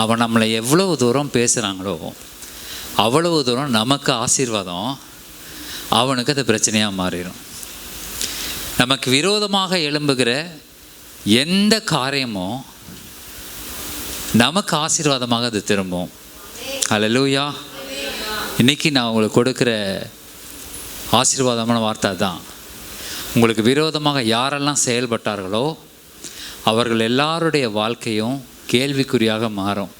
அவன் நம்மளை எவ்வளவு தூரம் பேசுகிறாங்களோ அவ்வளவு தூரம் நமக்கு ஆசீர்வாதம், அவனுக்கு அது பிரச்சனையாக மாறிடும். நமக்கு விரோதமாக எழும்புகிற எந்த காரியமும் நமக்கு ஆசீர்வாதமாக அது திரும்பும். அல்லேலூயா. இன்றைக்கி நான் உங்களுக்கு கொடுக்குற ஆசீர்வாதமான வார்த்தை தான். உங்களுக்கு விரோதமாக யாரெல்லாம் செயல்பட்டார்களோ அவர்கள் எல்லாருடைய வாழ்க்கையும் கேள்விக்குறியாக மாறும்,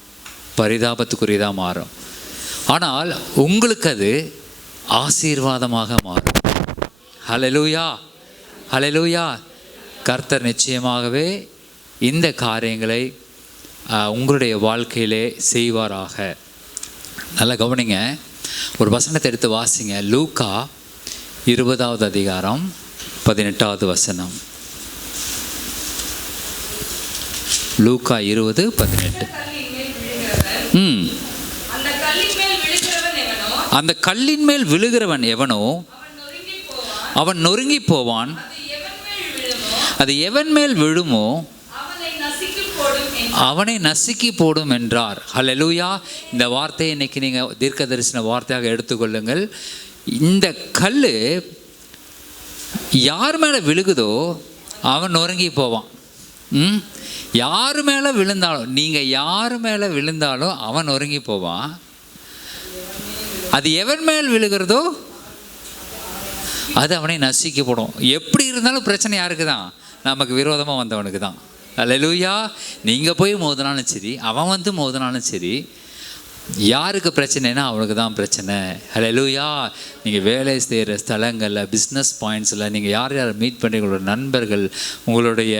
பரிதாபத்துக்குரியதாக மாறும். ஆனால் உங்களுக்கு அது ஆசீர்வாதமாக மாறும். ஹல்லேலூயா, ஹல்லேலூயா. கர்த்தர் நிச்சயமாகவே இந்த காரியங்களை உங்களுடைய வாழ்க்கையிலே செய்வாராக. நல்லா கவனிங்க. ஒரு வசனத்தை எடுத்து வாசிங்க. லூக்கா 20வது அதிகாரம் 18வது வசனம். லூக்கா 20:18. அந்த கல்லின் மேல் விழுகிறவன் எவனோ அவன் நொறுங்கி போவான், அது எவன் மேல் விழுமோ அவனை நசுக்கி போடும் என்றார். ஹல்லேலூயா. இந்த வார்த்தையை இன்னைக்கு நீங்கள் தீர்க்க தரிசன வார்த்தையாக எடுத்துக்கொள்ளுங்கள். இந்த கல் யார் மேலே விழுகுதோ அவன் நொறுங்கி போவான். யார் மேலே விழுந்தாலும், நீங்கள் யார் மேலே விழுந்தாலும் அவன் நொறுங்கி போவான். அது எவன் மேல் விழுகிறதோ அது அவனை நசுக்கி போடும். எப்படி இருந்தாலும் பிரச்சனை யாருக்கு தான்? நமக்கு விரோதமாக வந்தவனுக்கு தான். அல்லேலூயா. நீங்கள் போய் மோதினாலும் சரி, அவன் வந்து மோதினாலும் சரி, யாருக்கு பிரச்சனைனா அவனுக்கு தான் பிரச்சனை. அல்லேலூயா. நீங்கள் வேலை செய்கிற ஸ்தலங்களில், பிஸ்னஸ் பாயிண்ட்ஸில் நீங்கள் யார் யார் மீட் பண்ணுறீங்களோட நண்பர்கள், உங்களுடைய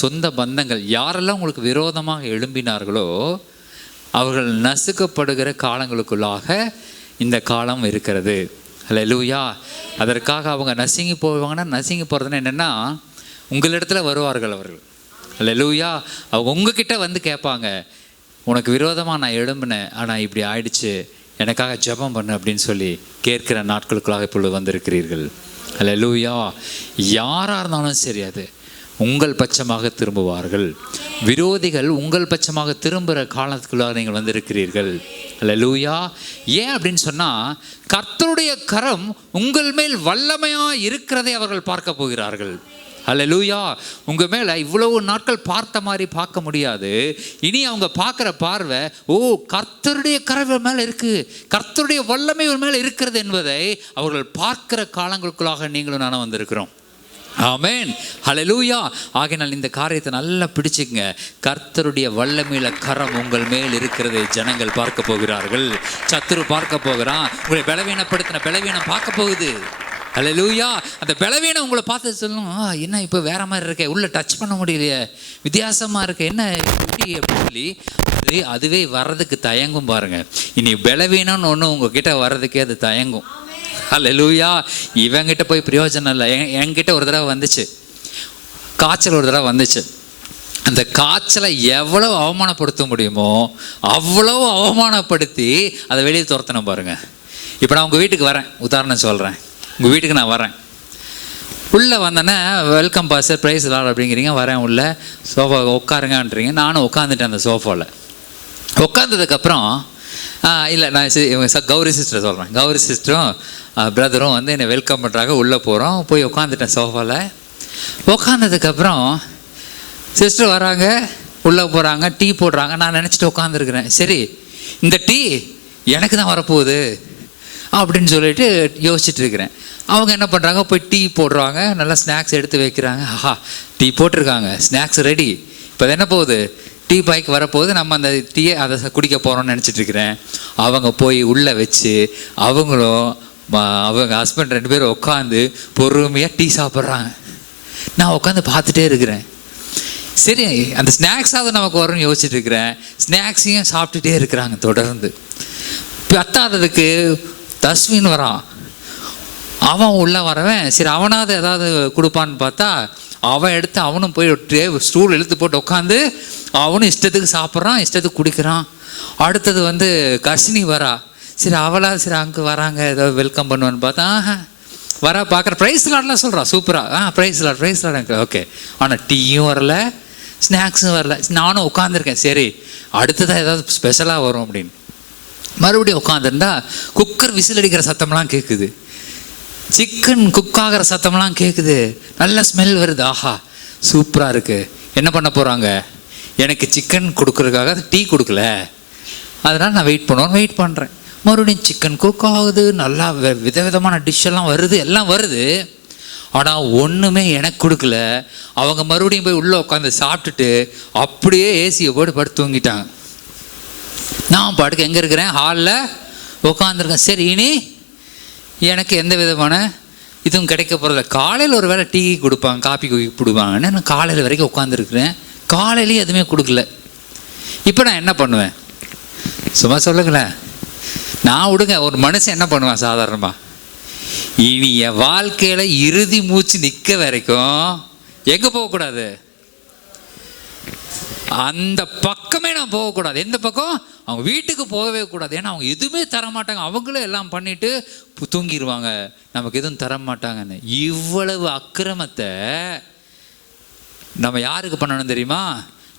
சொந்த பந்தங்கள் யாரெல்லாம் உங்களுக்கு விரோதமாக எழும்பினார்களோ அவர்கள் நசுக்கப்படுகிற காலங்களுக்குள்ளாக இந்த காலம் இருக்கிறது. அல்லேலூயா. அதற்காக அவங்க நசுங்கி போவாங்கன்னா, நசுங்கி போகிறதுனா என்னென்னா உங்களிடத்துல வருவார்கள் அவர்கள். அல்லேலூயா. அவங்க உங்ககிட்ட வந்து கேட்பாங்க, உனக்கு விரோதமாக நான் எழும்பினேன், ஆனால் இப்படி ஆயிடுச்சு, எனக்காக ஜெபம் பண்ணு அப்படின்னு சொல்லி கேட்கிற நாட்களுக்குள்ளாக இப்பொழுது வந்திருக்கிறீர்கள். அல்லேலூயா. யாராக இருந்தாலும் சரி, அது உங்கள் பட்சமாக திரும்புவார்கள். விரோதிகள் உங்கள் பட்சமாக திரும்புகிற காலத்துக்குள்ளாக நீங்கள் வந்திருக்கிறீர்கள். அல்லேலூயா. ஏன் அப்படின்னு சொன்னால், கர்த்தருடைய கரம் உங்கள் மேல் வல்லமையாக இருக்கிறதை அவர்கள் பார்க்க போகிறார்கள். அல்லேலூயா. உங்கள் மேலே இவ்வளவு நாட்கள் பார்த்த மாதிரி பார்க்க முடியாது. இனி அவங்க பார்க்குற பார்வை, ஓ கர்த்தருடைய கரம் மேலே இருக்குது, கர்த்தருடைய வல்லமை மேலே இருக்கிறது என்பதை அவர்கள் பார்க்கிற காலங்களுக்குள்ளாக நீங்களும் நானும் வந்திருக்கிறோம். ஆமென். ஹல்லேலூயா. ஆகையினால் இந்த காரியத்தை நல்லா பிடிச்சிக்கங்க. கர்த்தருடைய வல்லமையில கரம் உங்கள் மேல் இருக்கிறதை ஜனங்கள் பார்க்க போகிறார்கள். சத்துரு பார்க்க போகிறான். உங்களை பலவீனப்படுத்தின பலவீனம் பார்க்க போகுது. ஹல்லேலூயா. அந்த பலவீனம் உங்களை பார்த்து சொல்லணும், என்ன இப்போ வேற மாதிரி இருக்கே, உள்ள டச் பண்ண முடியலையே, வித்தியாசமாக இருக்கு, என்ன இப்படி அப்படின்னு சொல்லி அதுவே வர்றதுக்கு தயங்கும். பாருங்க, இனி பலவீனம்னு ஒன்று உங்ககிட்ட வர்றதுக்கே அது தயங்கும். அல்லேலூயா. இவங்கிட்ட போய் பிரயோஜனம் இல்லை. என்கிட்ட ஒரு தடவை வந்துச்சு, காய்ச்சல் ஒரு தடவை வந்துச்சு. அந்த காய்ச்சலை எவ்வளோ அவமானப்படுத்த முடியுமோ அவ்வளோ அவமானப்படுத்தி அதை வெளியே துரத்தணும். பாருங்கள், இப்போ நான் உங்கள் வீட்டுக்கு வரேன், உதாரணம் சொல்கிறேன். உங்கள் வீட்டுக்கு நான் வரேன், உள்ளே வந்தேன்னா வெல்கம் பாஸ்டர், ப்ரைஸ் லார்ட் அப்படிங்கிறீங்க. வரேன், உள்ளே சோஃபா உட்காருங்கன்றீங்க. நானும் உட்காந்துட்டேன் அந்த சோஃபாவில். உட்காந்ததுக்கப்புறம் இல்லை, நான் கௌரி சிஸ்டர் சொல்கிறேன். கௌரி சிஸ்டரும் பிரதரும் வந்து என்னை வெல்கம் பண்ணுறாங்க. உள்ளே போகிறோம், போய் உட்காந்துட்டேன் சோஃபாவில். உட்காந்ததுக்கப்புறம் சிஸ்டர் வராங்க, உள்ளே போகிறாங்க, டீ போடுறாங்க. நான் நினச்சிட்டு உட்காந்துருக்குறேன், சரி இந்த டீ எனக்கு தான் வரப்போகுது அப்படின்னு சொல்லிட்டு யோசிச்சுட்டு இருக்கிறேன். அவங்க என்ன பண்ணுறாங்க, போய் டீ போடுறாங்க, நல்லா ஸ்நாக்ஸ் எடுத்து வைக்கிறாங்க. ஆஹா, டீ போட்டிருக்காங்க, ஸ்நாக்ஸ் ரெடி. இப்போ என்ன போகுது, டீ பாய்க்கு வரப்போகுது, நம்ம அந்த டீயை அதை குடிக்க போகிறோம்னு நினச்சிட்டு இருக்கிறேன். அவங்க போய் உள்ளே வச்சு அவங்களும் அவங்க ஹஸ்பண்ட் 2 பேரும் உட்காந்து பொறுமையாக டீ சாப்பிட்றாங்க. நான் உட்காந்து பார்த்துட்டே இருக்கிறேன். சரி, அந்த ஸ்நாக்ஸாவது நமக்கு வரும்னு யோசிச்சுட்டு இருக்கிறேன். ஸ்நாக்ஸையும் சாப்பிட்டுட்டே இருக்கிறாங்க தொடர்ந்து. பத்தாததுக்கு தஸ்வின் வரான். அவன் உள்ளே வரவன், சரி அவனாவது ஏதாவது கொடுப்பான்னு பார்த்தா அவன் எடுத்து அவனும் போய் ஸ்டூல் இழுத்து போட்டு உட்காந்து அவனும் இஷ்டத்துக்கு சாப்பிட்றான், இஷ்டத்துக்கு குடிக்கிறான். அடுத்தது வந்து கர்ஷினி வரா. சரி அவளா, சரி அங்கே வராங்க, ஏதோ வெல்கம் பண்ணுவான்னு பார்த்தா வரா, பார்க்குற ப்ரைஸ் லாட்லாம் சொல்கிறான் சூப்பராக. ப்ரைஸ் லாட் ப்ரைஸ் லாட் எனக்கு ஓகே. ஆனால் டீயும் வரல, ஸ்நாக்ஸும் வரல. நானும் உட்காந்துருக்கேன். சரி அடுத்ததாக ஏதாவது ஸ்பெஷலாக வரும் அப்படின்னு மறுபடியும் உட்காந்துருந்தா குக்கர் விசில் அடிக்கிற சத்தம்லாம் கேட்குது, சிக்கன் குக் ஆகிற சத்தம்லாம் கேட்குது, நல்ல ஸ்மெல் வருது. ஆஹா சூப்பராக இருக்குது. என்ன பண்ண போகிறாங்க? எனக்கு சிக்கன் கொடுக்குறதுக்காக டீ கொடுக்கல, அதனால் நான் வெயிட் பண்ணுறேன். மறுபடியும் சிக்கன் குக் ஆகுது, நல்லா விதவிதமான டிஷ்ஷெல்லாம் வருது, எல்லாம் வருது. ஆனால் ஒன்றுமே எனக்கு கொடுக்கல. அவங்க மறுபடியும் போய் உள்ளே உட்காந்து சாப்பிட்டுட்டு அப்படியே ஏசியை போட்டு படுத்து தூங்கிட்டாங்க. நான் பாட்டுக்கு எங்கே இருக்கிறேன்? ஹாலில் உட்காந்துருக்கேன். சரி, இனி எனக்கு எந்த விதமான இதுவும் கிடைக்க போகிறதில்ல. காலையில் ஒரு வேளை டீ கொடுப்பாங்க, காப்பி கொடுப்பாங்கன்னு நான் காலையில் வரைக்கும் உட்காந்துருக்குறேன். காலையிலேயும் எதுவுமே கொடுக்கல. இப்போ நான் என்ன பண்ணுவேன்? சும்மா சொல்லுங்களேன். நான் விடுங்க, ஒரு மனுஷன் என்ன பண்ணுவேன் சாதாரணமாக? இனி என் வாழ்க்கையில் இறுதி மூச்சு நிற்க வரைக்கும் எங்கே போகக்கூடாது? அந்த பக்கமே நான் போகக்கூடாது. எந்த பக்கம்? அவங்க வீட்டுக்கு போகவே கூடாது. ஏன்னா அவங்க எதுவுமே தரமாட்டாங்க. அவங்களும் எல்லாம் பண்ணிட்டு தூங்கிடுவாங்க, நமக்கு எதுவும் தரமாட்டாங்கன்னு. இவ்வளவு அக்கிரமத்தை நம்ம யாருக்கு பண்ணணும் தெரியுமா?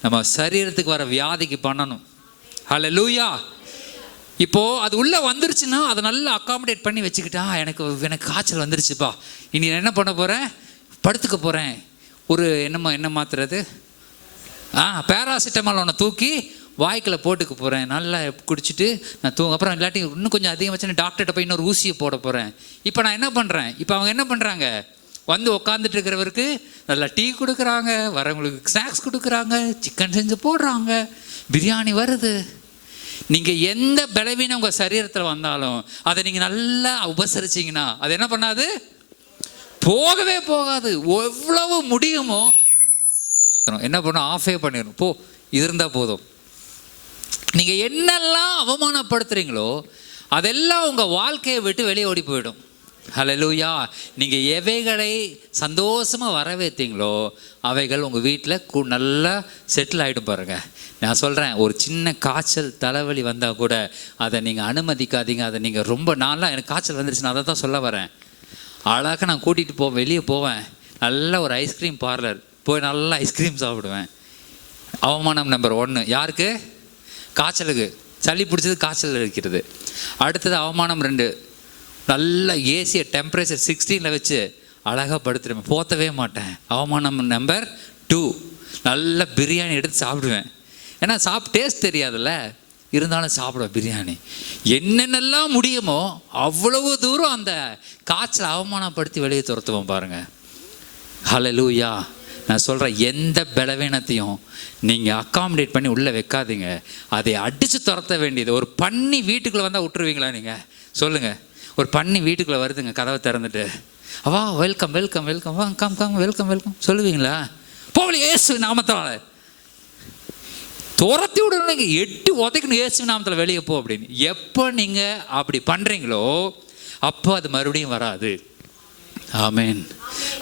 நம்ம சரீரத்துக்கு வர வியாதிக்கு பண்ணணும். ஹல்லேலூயா. இப்போது அது உள்ளே வந்துருச்சுன்னா அதை நல்லா அக்காமடேட் பண்ணி வச்சுக்கிட்டா, எனக்கு காய்ச்சல் வந்துருச்சுப்பா, இனி நான் என்ன பண்ண போகிறேன்? படுத்துக்க போகிறேன். ஒரு என்ன மாத்துறது? பேராசிட்டமால் ஒன்று தூக்கி வாய்க்கில் போட்டுக்க போகிறேன், நல்லா குடிச்சிட்டு நான் அப்புறம் இல்லாட்டி இன்னும் கொஞ்சம் அதிகம் வச்சுன்னு டாக்டர்கிட்ட போய் இன்னொரு ஊசியை போட போகிறேன். இப்போ நான் என்ன பண்ணுறேன்? இப்போ அவங்க என்ன பண்ணுறாங்க? வந்து உட்காந்துட்டு இருக்கிறவருக்கு நல்லா டீ கொடுக்குறாங்க, வரவங்களுக்கு ஸ்நாக்ஸ் கொடுக்குறாங்க, சிக்கன் செஞ்சு போடுறாங்க, பிரியாணி வருது. நீங்கள் எந்த பலவீனம் உங்கள் சரீரத்தில் வந்தாலும் அதை நீங்கள் நல்லா உபசரிச்சிங்கன்னா அது என்ன பண்ணாது? போகவே போகாது. எவ்வளவு முடியுமோ என்ன பண்ணும்? ஆஃபே பண்ணிடணும். போ, இது இருந்தால் போதும். நீங்கள் என்னெல்லாம் அவமானப்படுத்துகிறீங்களோ அதெல்லாம் உங்கள் வாழ்க்கையை விட்டு வெளியே ஓடி போயிடும். ஹல்லேலூயா. நீங்கள் எவைகளை சந்தோஷமாக வரவேற்றீங்களோ அவைகள் உங்கள் வீட்டில் நல்லா செட்டில் ஆகிடும். பாருங்கள், நான் சொல்கிறேன், ஒரு சின்ன காய்ச்சல் தலைவலி வந்தால் கூட அதை நீங்கள் அனுமதிக்காதீங்க. அதை நீங்கள் ரொம்ப நாளாக எனக்கு காய்ச்சல் வந்துருச்சு, நான் அதை தான் சொல்ல வரேன். அழகாக நான் கூட்டிகிட்டு போவேன், வெளியே போவேன், நல்ல ஒரு ஐஸ்கிரீம் பார்லர் போய் நல்லா ஐஸ்கிரீம் சாப்பிடுவேன். அவமானம் நம்பர் 1 யாருக்கு? காய்ச்சலுக்கு. சளி பிடிச்சது காய்ச்சல் இருக்கிறது. அடுத்தது அவமானம் 2, நல்ல ஏசியை டெம்பரேச்சர் 16 வச்சு அழகாக படுத்துருவேன், போத்தவே மாட்டேன். அவமானம் நம்பர் 2, நல்ல பிரியாணி எடுத்து சாப்பிடுவேன். ஏன்னா டேஸ்ட் தெரியாதுல்ல, இருந்தாலும் சாப்பிடுவேன் பிரியாணி. என்னென்னலாம் முடியுமோ அவ்வளவு தூரம் அந்த காய்ச்சல் அவமானப்படுத்தி வெளியே துரத்துவோம். பாருங்கள். ஹல்லேலூயா. நான் சொல்கிறேன், எந்த பலவீனத்தையும் நீங்கள் அக்காமடேட் பண்ணி உள்ளே வைக்காதீங்க. அதை அடித்து துரத்த வேண்டியது. ஒரு பன்னி வீட்டுக்குள்ளே வந்தால் விட்டுருவீங்களா நீங்கள்? சொல்லுங்கள். ஒரு பன்னி வீட்டுக்குள்ளே வருதுங்க, கதவை திறந்துட்டு, வா வெல்கம் வெல்கம் வெல்கம், வா கம் கம் வெல்கம் வெல்கம் சொல்லுவீங்களா? போகல, இயேசு நாமத்தால் துரத்தி விடணும். எட்டு உதைக்கணும், இயேசு நாமத்தில் வெளியே போ அப்படின்னு. எப்போ நீங்கள் அப்படி பண்ணுறீங்களோ அப்போ அது மறுபடியும் வராது. ஆமேன்.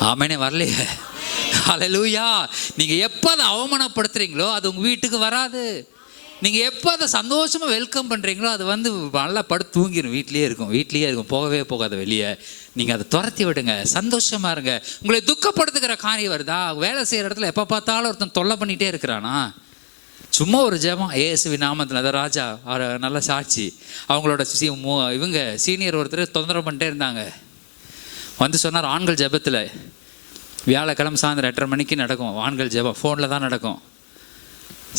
ஆமேனே வரலையே. ஹல்லேலூயா. நீங்கள் எப்போ அதை அவமானப்படுத்துகிறீங்களோ அது உங்கள் வீட்டுக்கு வராது. நீங்கள் எப்போ அதை சந்தோஷமாக வெல்கம் பண்ணுறீங்களோ அது வந்து நல்லா படுத்து தூங்கிடும், வீட்லேயே இருக்கும், போகவே போகாத வெளியே. நீங்கள் அதை துரத்தி விடுங்க, சந்தோஷமாக இருங்க. உங்களை துக்கப்படுத்துகிற காரியம் வருதா? வேலை செய்கிற இடத்துல எப்போ பார்த்தாலும் ஒருத்தன் தொல்லை பண்ணிகிட்டே இருக்கிறானா? சும்மா ஒரு ஜெபம், இயேசுவின் நாமத்தில். அதை ராஜா நல்ல சாட்சி. அவங்களோட இவங்க சீனியர் ஒருத்தர் தொந்தரவு பண்ணிட்டே இருந்தாங்க. வந்து சொன்னார், ஆண்கள் ஜெபத்தில் வியாழக்கிழமை சாயந்தரம் 8:30 மணிக்கு நடக்கும் ஆண்கள் ஜெபம், ஃபோனில் தான் நடக்கும்,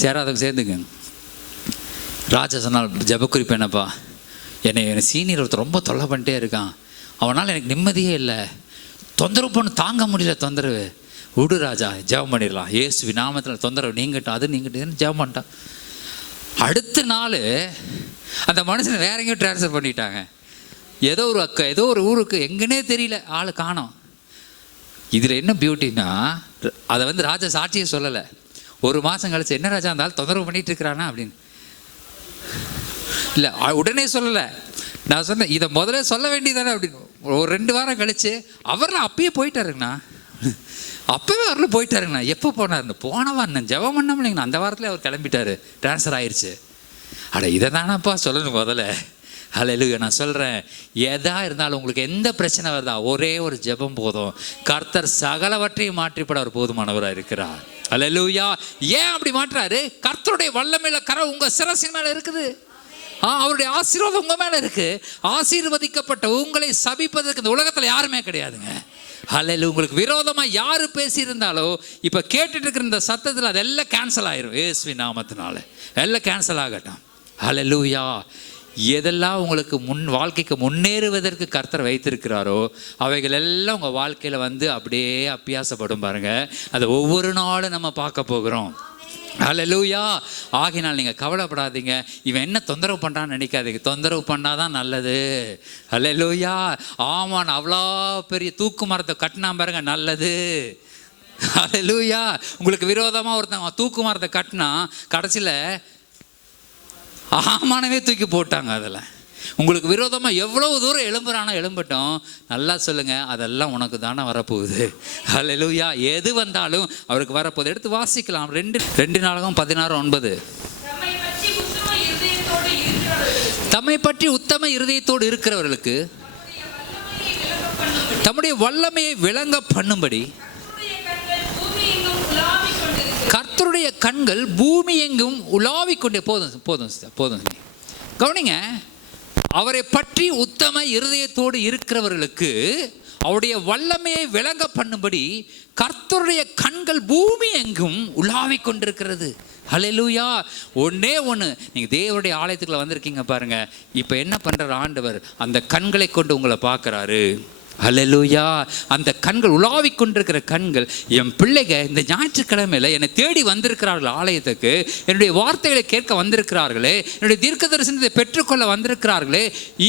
சேராதவங்க சேர்ந்துங்க. ராஜா சொன்னால், ஜெப குறிப்பு என்னப்பா? என்னை சீனியர் ஒருத்தர் ரொம்ப தொல்லை பண்ணிட்டே இருக்கான், அவனால் எனக்கு நிம்மதியே இல்லை, தொந்தரவு பண்ண தாங்க முடியல, தொந்தரவு விடு ராஜா, ஜெபம் பண்ணிடலாம், இயேசு நாமத்தில் தொந்தரவு நீங்கட்டும், அது நீங்கட்டும் ஜெபம் பண்ணிட்டான். அடுத்த நாள் அந்த மனுஷனை வேற எங்கேயும் ட்ரான்ஸ்ஃபர் பண்ணிட்டாங்க. ஏதோ ஒரு ஊருக்கு, எங்கன்னே தெரியல, ஆள் காணோம். இதில் என்ன பியூட்டின்னா, அதை வந்து ராஜா சாட்சியை சொல்லலை. ஒரு மாதம் கழிச்சு, என்ன ராஜா இருந்தாலும் தொந்தரவு பண்ணிட்டு இருக்கிறானா அப்படின்னு இல்லை, உடனே சொல்லலை. நான் சொன்னேன், இதை முதல்ல சொல்ல வேண்டியதானே அப்படின்னு. ஒரு 2 வாரம் கழிச்சு, அவரெலாம் அப்பயே போயிட்டாருங்கண்ணா, அப்போவே அவரில் போயிட்டாருங்கண்ணா. எப்போ போனாருன்னு? போனவான் ஜெபம் பண்ண முடியுங்கண்ணா, அந்த வாரத்தில் அவர் கிளம்பிட்டார், ட்ரான்ஸ்ஃபர் ஆயிடுச்சு. இதை தானப்பா சொல்லணும் முதல்ல. ஹல்லேலூயா. நான் சொல்கிறேன், எதா இருந்தாலும் உங்களுக்கு எந்த பிரச்சனை வருதா, ஒரே ஒரு ஜெபம் போதும். கர்த்தர் சகலவற்றையும் மாற்றிப்பட அவர் போதுமானவராக இருக்கிறார். அல்லேலூயா. ஏன் அப்படி மாற்றாரு? கர்த்தருடைய வல்லமையில கரம் உங்க சிரசின் மேல இருக்குது. அவருடைய ஆசீர்வாதம் உங்க மேல இருக்கு. ஆசீர்வதிக்கப்பட்ட உங்களை சபிப்பதற்கு இந்த உலகத்துல யாருமே கிடையாதுங்க. அல்லேலூயா. உங்களுக்கு விரோதமா யாரு பேசியிருந்தாலோ இப்ப கேட்டுட்டு இருக்கிற இந்த சத்தத்தில் அதெல்லாம் கேன்சல் ஆயிரும். இயேசுவின் நாமத்தினால எல்லாம் கேன்சல் ஆகட்டும். அல்லேலூயா. எதெல்லாம் உங்களுக்கு வாழ்க்கைக்கு முன்னேறுவதற்கு கர்த்தர் வைத்திருக்கிறாரோ அவைகள் எல்லாம் உங்கள் வாழ்க்கையில் வந்து அப்படியே அப்பியாசப்படும் பாருங்க. அதை ஒவ்வொரு நாளும் நம்ம பார்க்க போகிறோம். அல்லேலூயா. ஆகினால் நீங்கள் கவலைப்படாதீங்க. இவன் என்ன தொந்தரவு பண்ணுறான்னு நினைக்காதீங்க. தொந்தரவு பண்ணாதான் நல்லது. அல்லேலூயா. ஆமான் அவ்வளோ பெரிய தூக்கு மரத்தை கட்டினா பாருங்க, நல்லது. அல்லேலூயா. உங்களுக்கு விரோதமாக ஒருத்தவங்க தூக்கு மரத்தை கட்டினா கடைசியில் ஆமானவே தூக்கி போட்டாங்க. அதில் உங்களுக்கு விரோதமாக எவ்வளவு தூரம் எழும்புறானோ எழும்பட்டும், நல்லா சொல்லுங்க, அதெல்லாம் உனக்கு தானே வரப்போகுது. அல்லேலூயா. எது வந்தாலும் அவருக்கு வரப்போகுது. எடுத்து வாசிக்கலாம். 2 நாளாகவும் 16:9. தம்மை பற்றி உத்தம இருதயத்தோடு இருக்கிறவர்களுக்கு தம்முடைய வல்லமையை விளங்க பண்ணும்படி கர்த்தருடைய கண்கள் பூமி எங்கும் உலாவிக் கொண்டே. போதும் கவனிங்க. அவரை பற்றி உத்தம இருதயத்தோடு இருக்கிறவர்களுக்கு அவருடைய வல்லமையை விளங்க பண்ணும்படி கர்த்தருடைய கண்கள் பூமி எங்கும் உலாவிக் கொண்டிருக்கிறது. அல்லேலூயா. ஒண்ணே ஒன்று, நீங்கள் தேவனுடைய ஆலயத்துக்குள்ள வந்திருக்கீங்க பாருங்க. இப்போ என்ன பண்ணுறார் ஆண்டவர்? அந்த கண்களை கொண்டு உங்களை பார்க்குறாரு. அல்லேலூயா. அந்த கண்கள் உலாவிக் கொண்டிருக்கிற கண்கள், என் பிள்ளைங்க இந்த ஞாயிற்றுக்கிழமையில என்னை தேடி வந்திருக்கிறார்கள் ஆலயத்துக்கு, என்னுடைய வார்த்தைகளை கேட்க வந்திருக்கிறார்களே, என்னுடைய தீர்க்க தரிசனத்தை பெற்றுக்கொள்ள வந்திருக்கிறார்களே,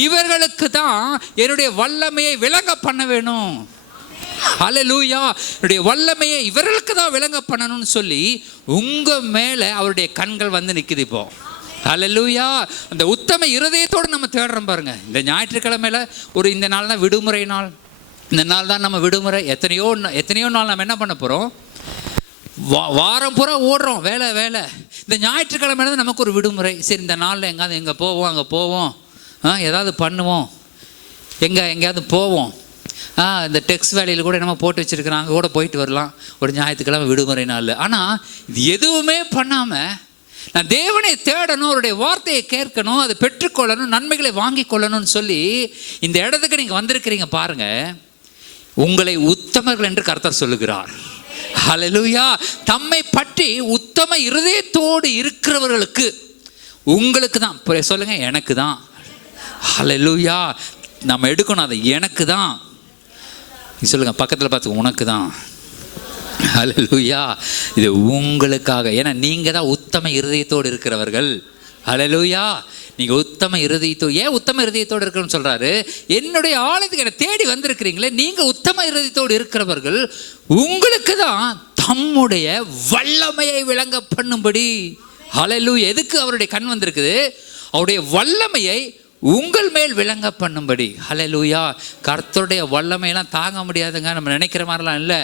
இவர்களுக்கு தான் என்னுடைய வல்லமையை விளங்க பண்ண வேணும். அல்லேலூயா. என்னுடைய வல்லமையை இவர்களுக்கு தான் விளங்க பண்ணணும்னு சொல்லி உங்க மேல அவருடைய கண்கள் வந்து நிக்குது இப்போ. அல்லேலூயா. அந்த உத்தம இருதயத்தோடு நம்ம தேடுறோம் பாருங்க. இந்த ஞாயிற்றுக்கிழமையில இந்த நாள் தான் விடுமுறை நாள். இந்த நாள் தான் நம்ம விடுமுறை. எத்தனையோ நாள் நம்ம என்ன பண்ண போகிறோம்? வாரம் பூரா ஓடுறோம், வேலை வேலை. இந்த ஞாயிற்றுக்கிழமையில தான் நமக்கு ஒரு விடுமுறை. சரி, இந்த நாளில் எங்கே போவோம், அங்கே போவோம், ஏதாவது பண்ணுவோம், எங்கேயாவது போவோம். இந்த டெக்ஸ் வேலையில் கூட நம்ம போட்டு வச்சுருக்குறாங்க, கூட போயிட்டு வரலாம் ஒரு ஞாயிற்றுக்கிழமை விடுமுறை நாள். ஆனால் இது எதுவுமே பண்ணாமல் நான் தேவனை தேடணும், அவருடைய வார்த்தையை கேட்கணும், அதை பெற்றுக்கொள்ளணும், நன்மைகளை வாங்கி கொள்ளணும்னு சொல்லி இந்த இடத்துக்கு நீங்கள் வந்திருக்கிறீங்க பாருங்க. உங்களை உத்தமர்கள் என்று கர்த்தர் சொல்லுகிறார். அல்லேலூயா. தம்மை பற்றி உத்தம இருதயத்தோடு இருக்கிறவர்களுக்கு, உங்களுக்கு தான். சொல்லுங்க, எனக்கு தான். அல்லேலூயா. நம்ம எடுக்கணும் அதை, எனக்கு தான். சொல்லுங்க, பக்கத்தில் பார்த்துக்கோ, உனக்கு தான். அல்லேலூயா. இது உங்களுக்காக. ஏன்னா நீங்க தான் உத்தம இருதயத்தோடு இருக்கிறவர்கள். அல்லேலூயா. நீங்க உத்தம இருதயத்தோடு. ஏன் உத்தம இருதயத்தோடு இருக்கணும்னு சொல்றாரு? என்னுடைய ஆலயத்துக்கு என்னை தேடி வந்திருக்கிறீங்களே, நீங்க உத்தம இருதயத்தோடு இருக்கிறவர்கள், உங்களுக்கு தான் தம்முடைய வல்லமையை விளங்க பண்ணும்படி. அல்லேலூயா. எதுக்கு அவருடைய கண் வந்திருக்குது? அவருடைய வல்லமையை உங்கள் மேல் விளங்க பண்ணும்படி. அல்லேலூயா. கர்த்தருடைய வல்லமையெல்லாம் தாங்க முடியாதுங்க, நம்ம நினைக்கிற மாதிரிலாம் இல்லை.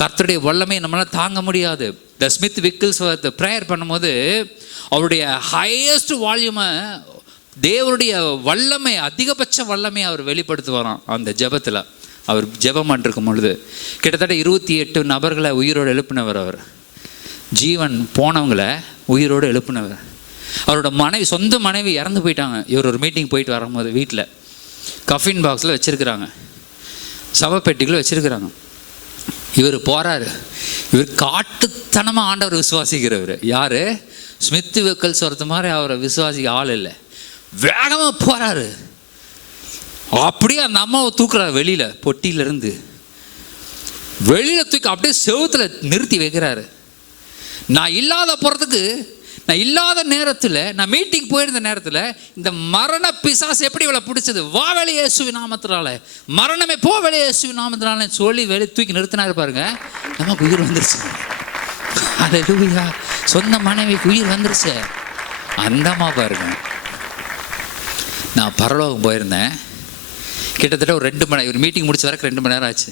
கர்த்தருடைய வல்லமையை நம்மளால் தாங்க முடியாது. த ஸ்மித் விக்கில்ஸ்வர்த் ப்ரேயர் பண்ணும்போது அவருடைய ஹையஸ்ட் வால்யூமை, தேவனுடைய வல்லமை, அதிகபட்ச வல்லமையை அவர் வெளிப்படுத்துவாராம் அந்த ஜெபத்தில். அவர் ஜெபம் பண்ணிருக்கும் பொழுது கிட்டத்தட்ட 28 நபர்களை உயிரோடு எழுப்பினவர். அவர் ஜீவன் போனவங்களை உயிரோடு எழுப்பினவர். அவரோட மனைவி, சொந்த மனைவி இறந்து போயிட்டாங்க. இவர் ஒரு மீட்டிங் போயிட்டு வரும்போது வீட்டில் கஃபின் பாக்ஸில் வச்சுருக்கிறாங்க, சவப்பெட்டிகளை வச்சுருக்கிறாங்க. இவர் போகிறாரு. இவர் காட்டுத்தனமாக ஆண்டவர் விசுவாசிக்கிறவர். யார்? ஸ்மித் விக்கில்ஸ்வர்த் மாதிரி அவரை விசுவாசிக்க ஆள் இல்லை. வேகமாக போகிறாரு. அப்படியே அந்த அம்மாவை தூக்குறாரு வெளியில், பொட்டியிலேருந்து வெளியில் தூக்கி அப்படியே செவுத்தில் நிறுத்தி வைக்கிறாரு. நான் இல்லாத போகிறதுக்கு, நான் இல்லாத நேரத்தில், நான் மீட்டிங் போயிருந்த நேரத்தில் இந்த மரண பிசாசு எப்படி இவளை பிடிச்சது? வா வெளியே இயேசுவின் நாமத்தினால, மரணமே போ வெளியே இயேசுவின் நாமத்தினால சொல்லி வெளியே தூக்கி நிறுத்தினாரு பாருங்க. நமக்கு உயிர் வந்துருச்சு. அல்லேலூயா. சொந்த மனைவிக்கு உயிர் வந்துருச்சு. அந்தமா பாருங்க. நான் பரலோகம் போயிருந்தேன். கிட்டத்தட்ட ஒரு 2 மணி, ஒரு மீட்டிங் முடிச்ச வரைக்கும் 2 மணி நேரம் ஆச்சு.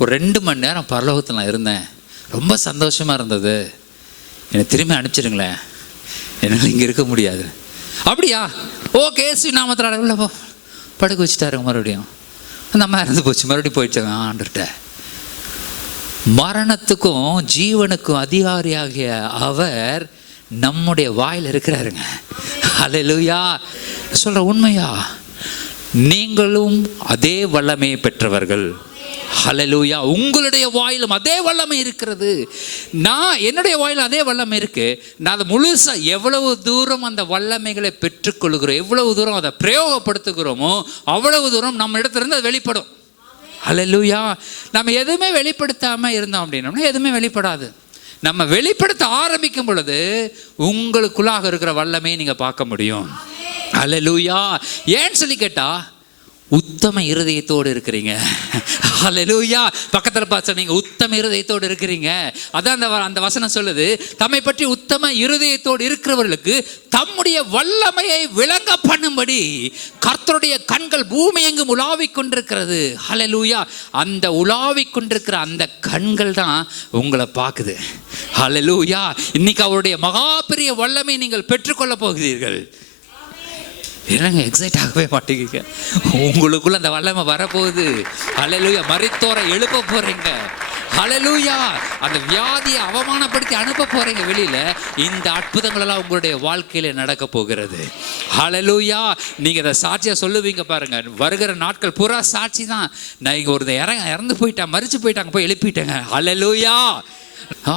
ஒரு 2 மணி நேரம் பரலோகத்தில் நான் இருந்தேன். ரொம்ப சந்தோஷமாக இருந்தது. என்னை திரும்பி அனுப்பிச்சிடுங்களேன், என்னால் இங்கே இருக்க முடியாது. அப்படியா? ஓகே, இயேசு நாமத்தில் உள்ள போ. படுக்க வச்சுட்டாருங்க. மறுபடியும் அந்த அம்மா இறந்து போச்சு. மறுபடியும் போயிடுச்சாங்க ஆண்டுகிட்ட. மரணத்துக்கும் ஜீவனுக்கும் அதிகாரியாகிய அவர் நம்முடைய வாயில் இருக்கிறாருங்க. ஹல்லேலூயா. சொல்ற உண்மையா? நீங்களும் அதே வல்லமையை பெற்றவர்கள். ஹல்லேலூயா. உங்களுடைய வாயிலும் அதே வல்லமை இருக்கிறது. நான் என்னுடைய வாயிலும் அதே வல்லமை இருக்கு. நான் அதை முழுசா எவ்வளவு தூரம் அந்த வல்லமைகளை பெற்றுக்கொள்கிறோம், எவ்வளவு தூரம் அதை பிரயோகப்படுத்துகிறோமோ அவ்வளவு தூரம் நம்ம இடத்துல இருந்து அது வெளிப்படும். ஹல்லேலூயா. நம்ம எதுவுமே வெளிப்படுத்தாமல் இருந்தோம் அப்படின்னா எதுவுமே வெளிப்படாது. நம்ம வெளிப்படுத்த ஆரம்பிக்கும் பொழுது உங்களுக்குள்ளாக இருக்கிற வல்லமையை நீங்க பார்க்க முடியும். ஹல்லேலூயா. ஏன்னு சொல்லி கேட்டா, உத்தம இருதயத்தோடு இருக்கிறீங்க. ஹல்லேலூயா. பக்கத்தில் பார்த்து நீங்க உத்தம இருதயத்தோடு இருக்கிறீங்க. அதான் அந்த வசனம் சொல்லுது, தம்மை பற்றி உத்தம இருதயத்தோடு இருக்கிறவர்களுக்கு தம்முடைய வல்லமையை விளங்க பண்ணும்படி கர்த்தருடைய கண்கள் பூமி எங்கும் உலாவிக் கொண்டிருக்கிறது. ஹல்லேலூயா. அந்த உலாவிக் கொண்டிருக்கிற அந்த கண்கள் தான் உங்களை பார்க்குது. ஹல்லேலூயா. இன்னைக்கு அவருடைய மகா பெரிய வல்லமை நீங்கள் பெற்றுக்கொள்ள போகிறீர்கள். என்னங்க எக்ஸைட் ஆகவே மாட்டேங்க? உங்களுக்குள்ள அந்த வல்லமை வரப்போகுது. ஹல்லேலூயா. மரித்தோரை எழுப்ப போறீங்க. ஹல்லேலூயா. அந்த வியாதியை அவமானப்படுத்தி அனுப்ப போறீங்க வெளியில. இந்த அற்புதங்கள் எல்லாம் உங்களுடைய வாழ்க்கையில நடக்க போகிறது. ஹல்லேலூயா. நீங்க அதை சாட்சியா சொல்லுவீங்க பாருங்க. வருகிற நாட்கள் பூரா சாட்சி தான். நான் இங்க ஒரு இறந்து போயிட்டாங்க, மரிச்சு போயிட்டாங்க, போய் எழுப்பிட்டேங்க. ஹல்லேலூயா.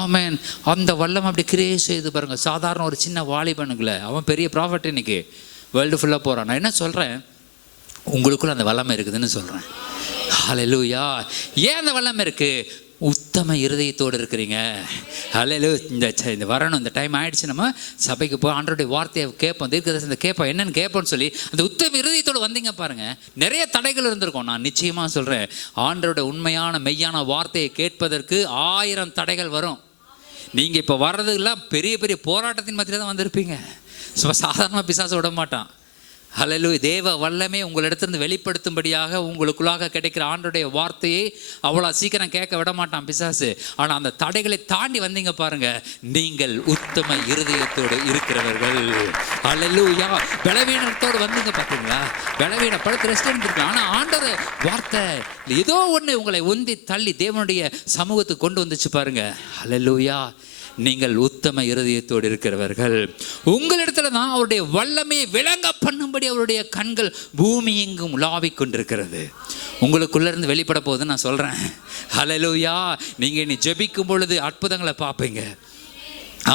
ஆமென். அந்த வல்லம் அப்படி கிரியை செய்து பாருங்க. சாதாரண ஒரு சின்ன வாலிபனுங்கள அவன் பெரிய ப்ராஃபிட் இன்னைக்கு வேர்ல்டு ஃபுல்லாக போகிறான். நான் என்ன சொல்கிறேன், உங்களுக்குள்ள அந்த வல்லமை இருக்குதுன்னு சொல்கிறேன். ஹல்லேலூயா. ஏன் அந்த வல்லமை இருக்குது? உத்தம இருதயத்தோடு இருக்கிறீங்க. ஹல்லேலூயா. இந்த வரணும், இந்த டைம் ஆகிடுச்சு, நம்ம சபைக்கு போய் ஆண்டவருடைய வார்த்தையை கேட்போம், தீர்க்கதரிசனத்தை கேட்போம், என்னென்னு கேட்போம்னு சொல்லி அந்த உத்தம இருதயத்தோடு வந்தீங்க பாருங்கள். நிறைய தடைகள் இருந்திருக்கும். நான் நிச்சயமாக சொல்கிறேன், ஆண்டவருடைய உண்மையான மெய்யான வார்த்தையை கேட்பதற்கு 1000 தடைகள் வரும். நீங்கள் இப்போ வர்றதுக்கெல்லாம் பெரிய பெரிய போராட்டத்தின் மத்தியில் தான் வந்திருப்பீங்க. சாதாரணமாக பிசாசு விட மாட்டான். ஹல்லேலூயா. தேவ வல்லமே உங்களிடத்திலிருந்து வெளிப்படுத்தும்படியாக உங்களுக்குள்ளாக கிடைக்கிற ஆண்டவருடைய வார்த்தையை அவ்வளோ சீக்கிரம் கேட்க விட மாட்டான் பிசாசு. ஆனால் அந்த தடைகளை தாண்டி வந்தீங்க பாருங்க, நீங்கள் உத்தம இருதயத்தோடு இருக்கிறவர்கள். ஹல்லேலூயா. பலவீனத்தோடு வந்தீங்க பார்த்தீங்களா? பலவீனப்படுத்த ரெஸ்ட் எடுத்துருக்கலாம். ஆனால் ஆண்டவர் வார்த்தை ஏதோ ஒன்று உங்களை உந்தி தள்ளி தேவனுடைய சமூகத்துக்கு கொண்டு வந்துச்சு பாருங்க. ஹல்லேலூயா. நீங்கள் உத்தம இருதயத்தோடு இருக்கிறவர்கள். உங்களிடத்துல தான் அவருடைய வல்லமையை விளங்க பண்ணும்படி அவருடைய கண்கள் பூமி எங்கும் உலாவிக் கொண்டிருக்கிறது. உங்களுக்குள்ள இருந்து வெளிப்பட போகுதுன்னு நான் சொல்றேன். ஹல்லேலூயா. நீங்க இனி ஜெபிக்கும் பொழுது அற்புதங்களை பார்ப்பீங்க.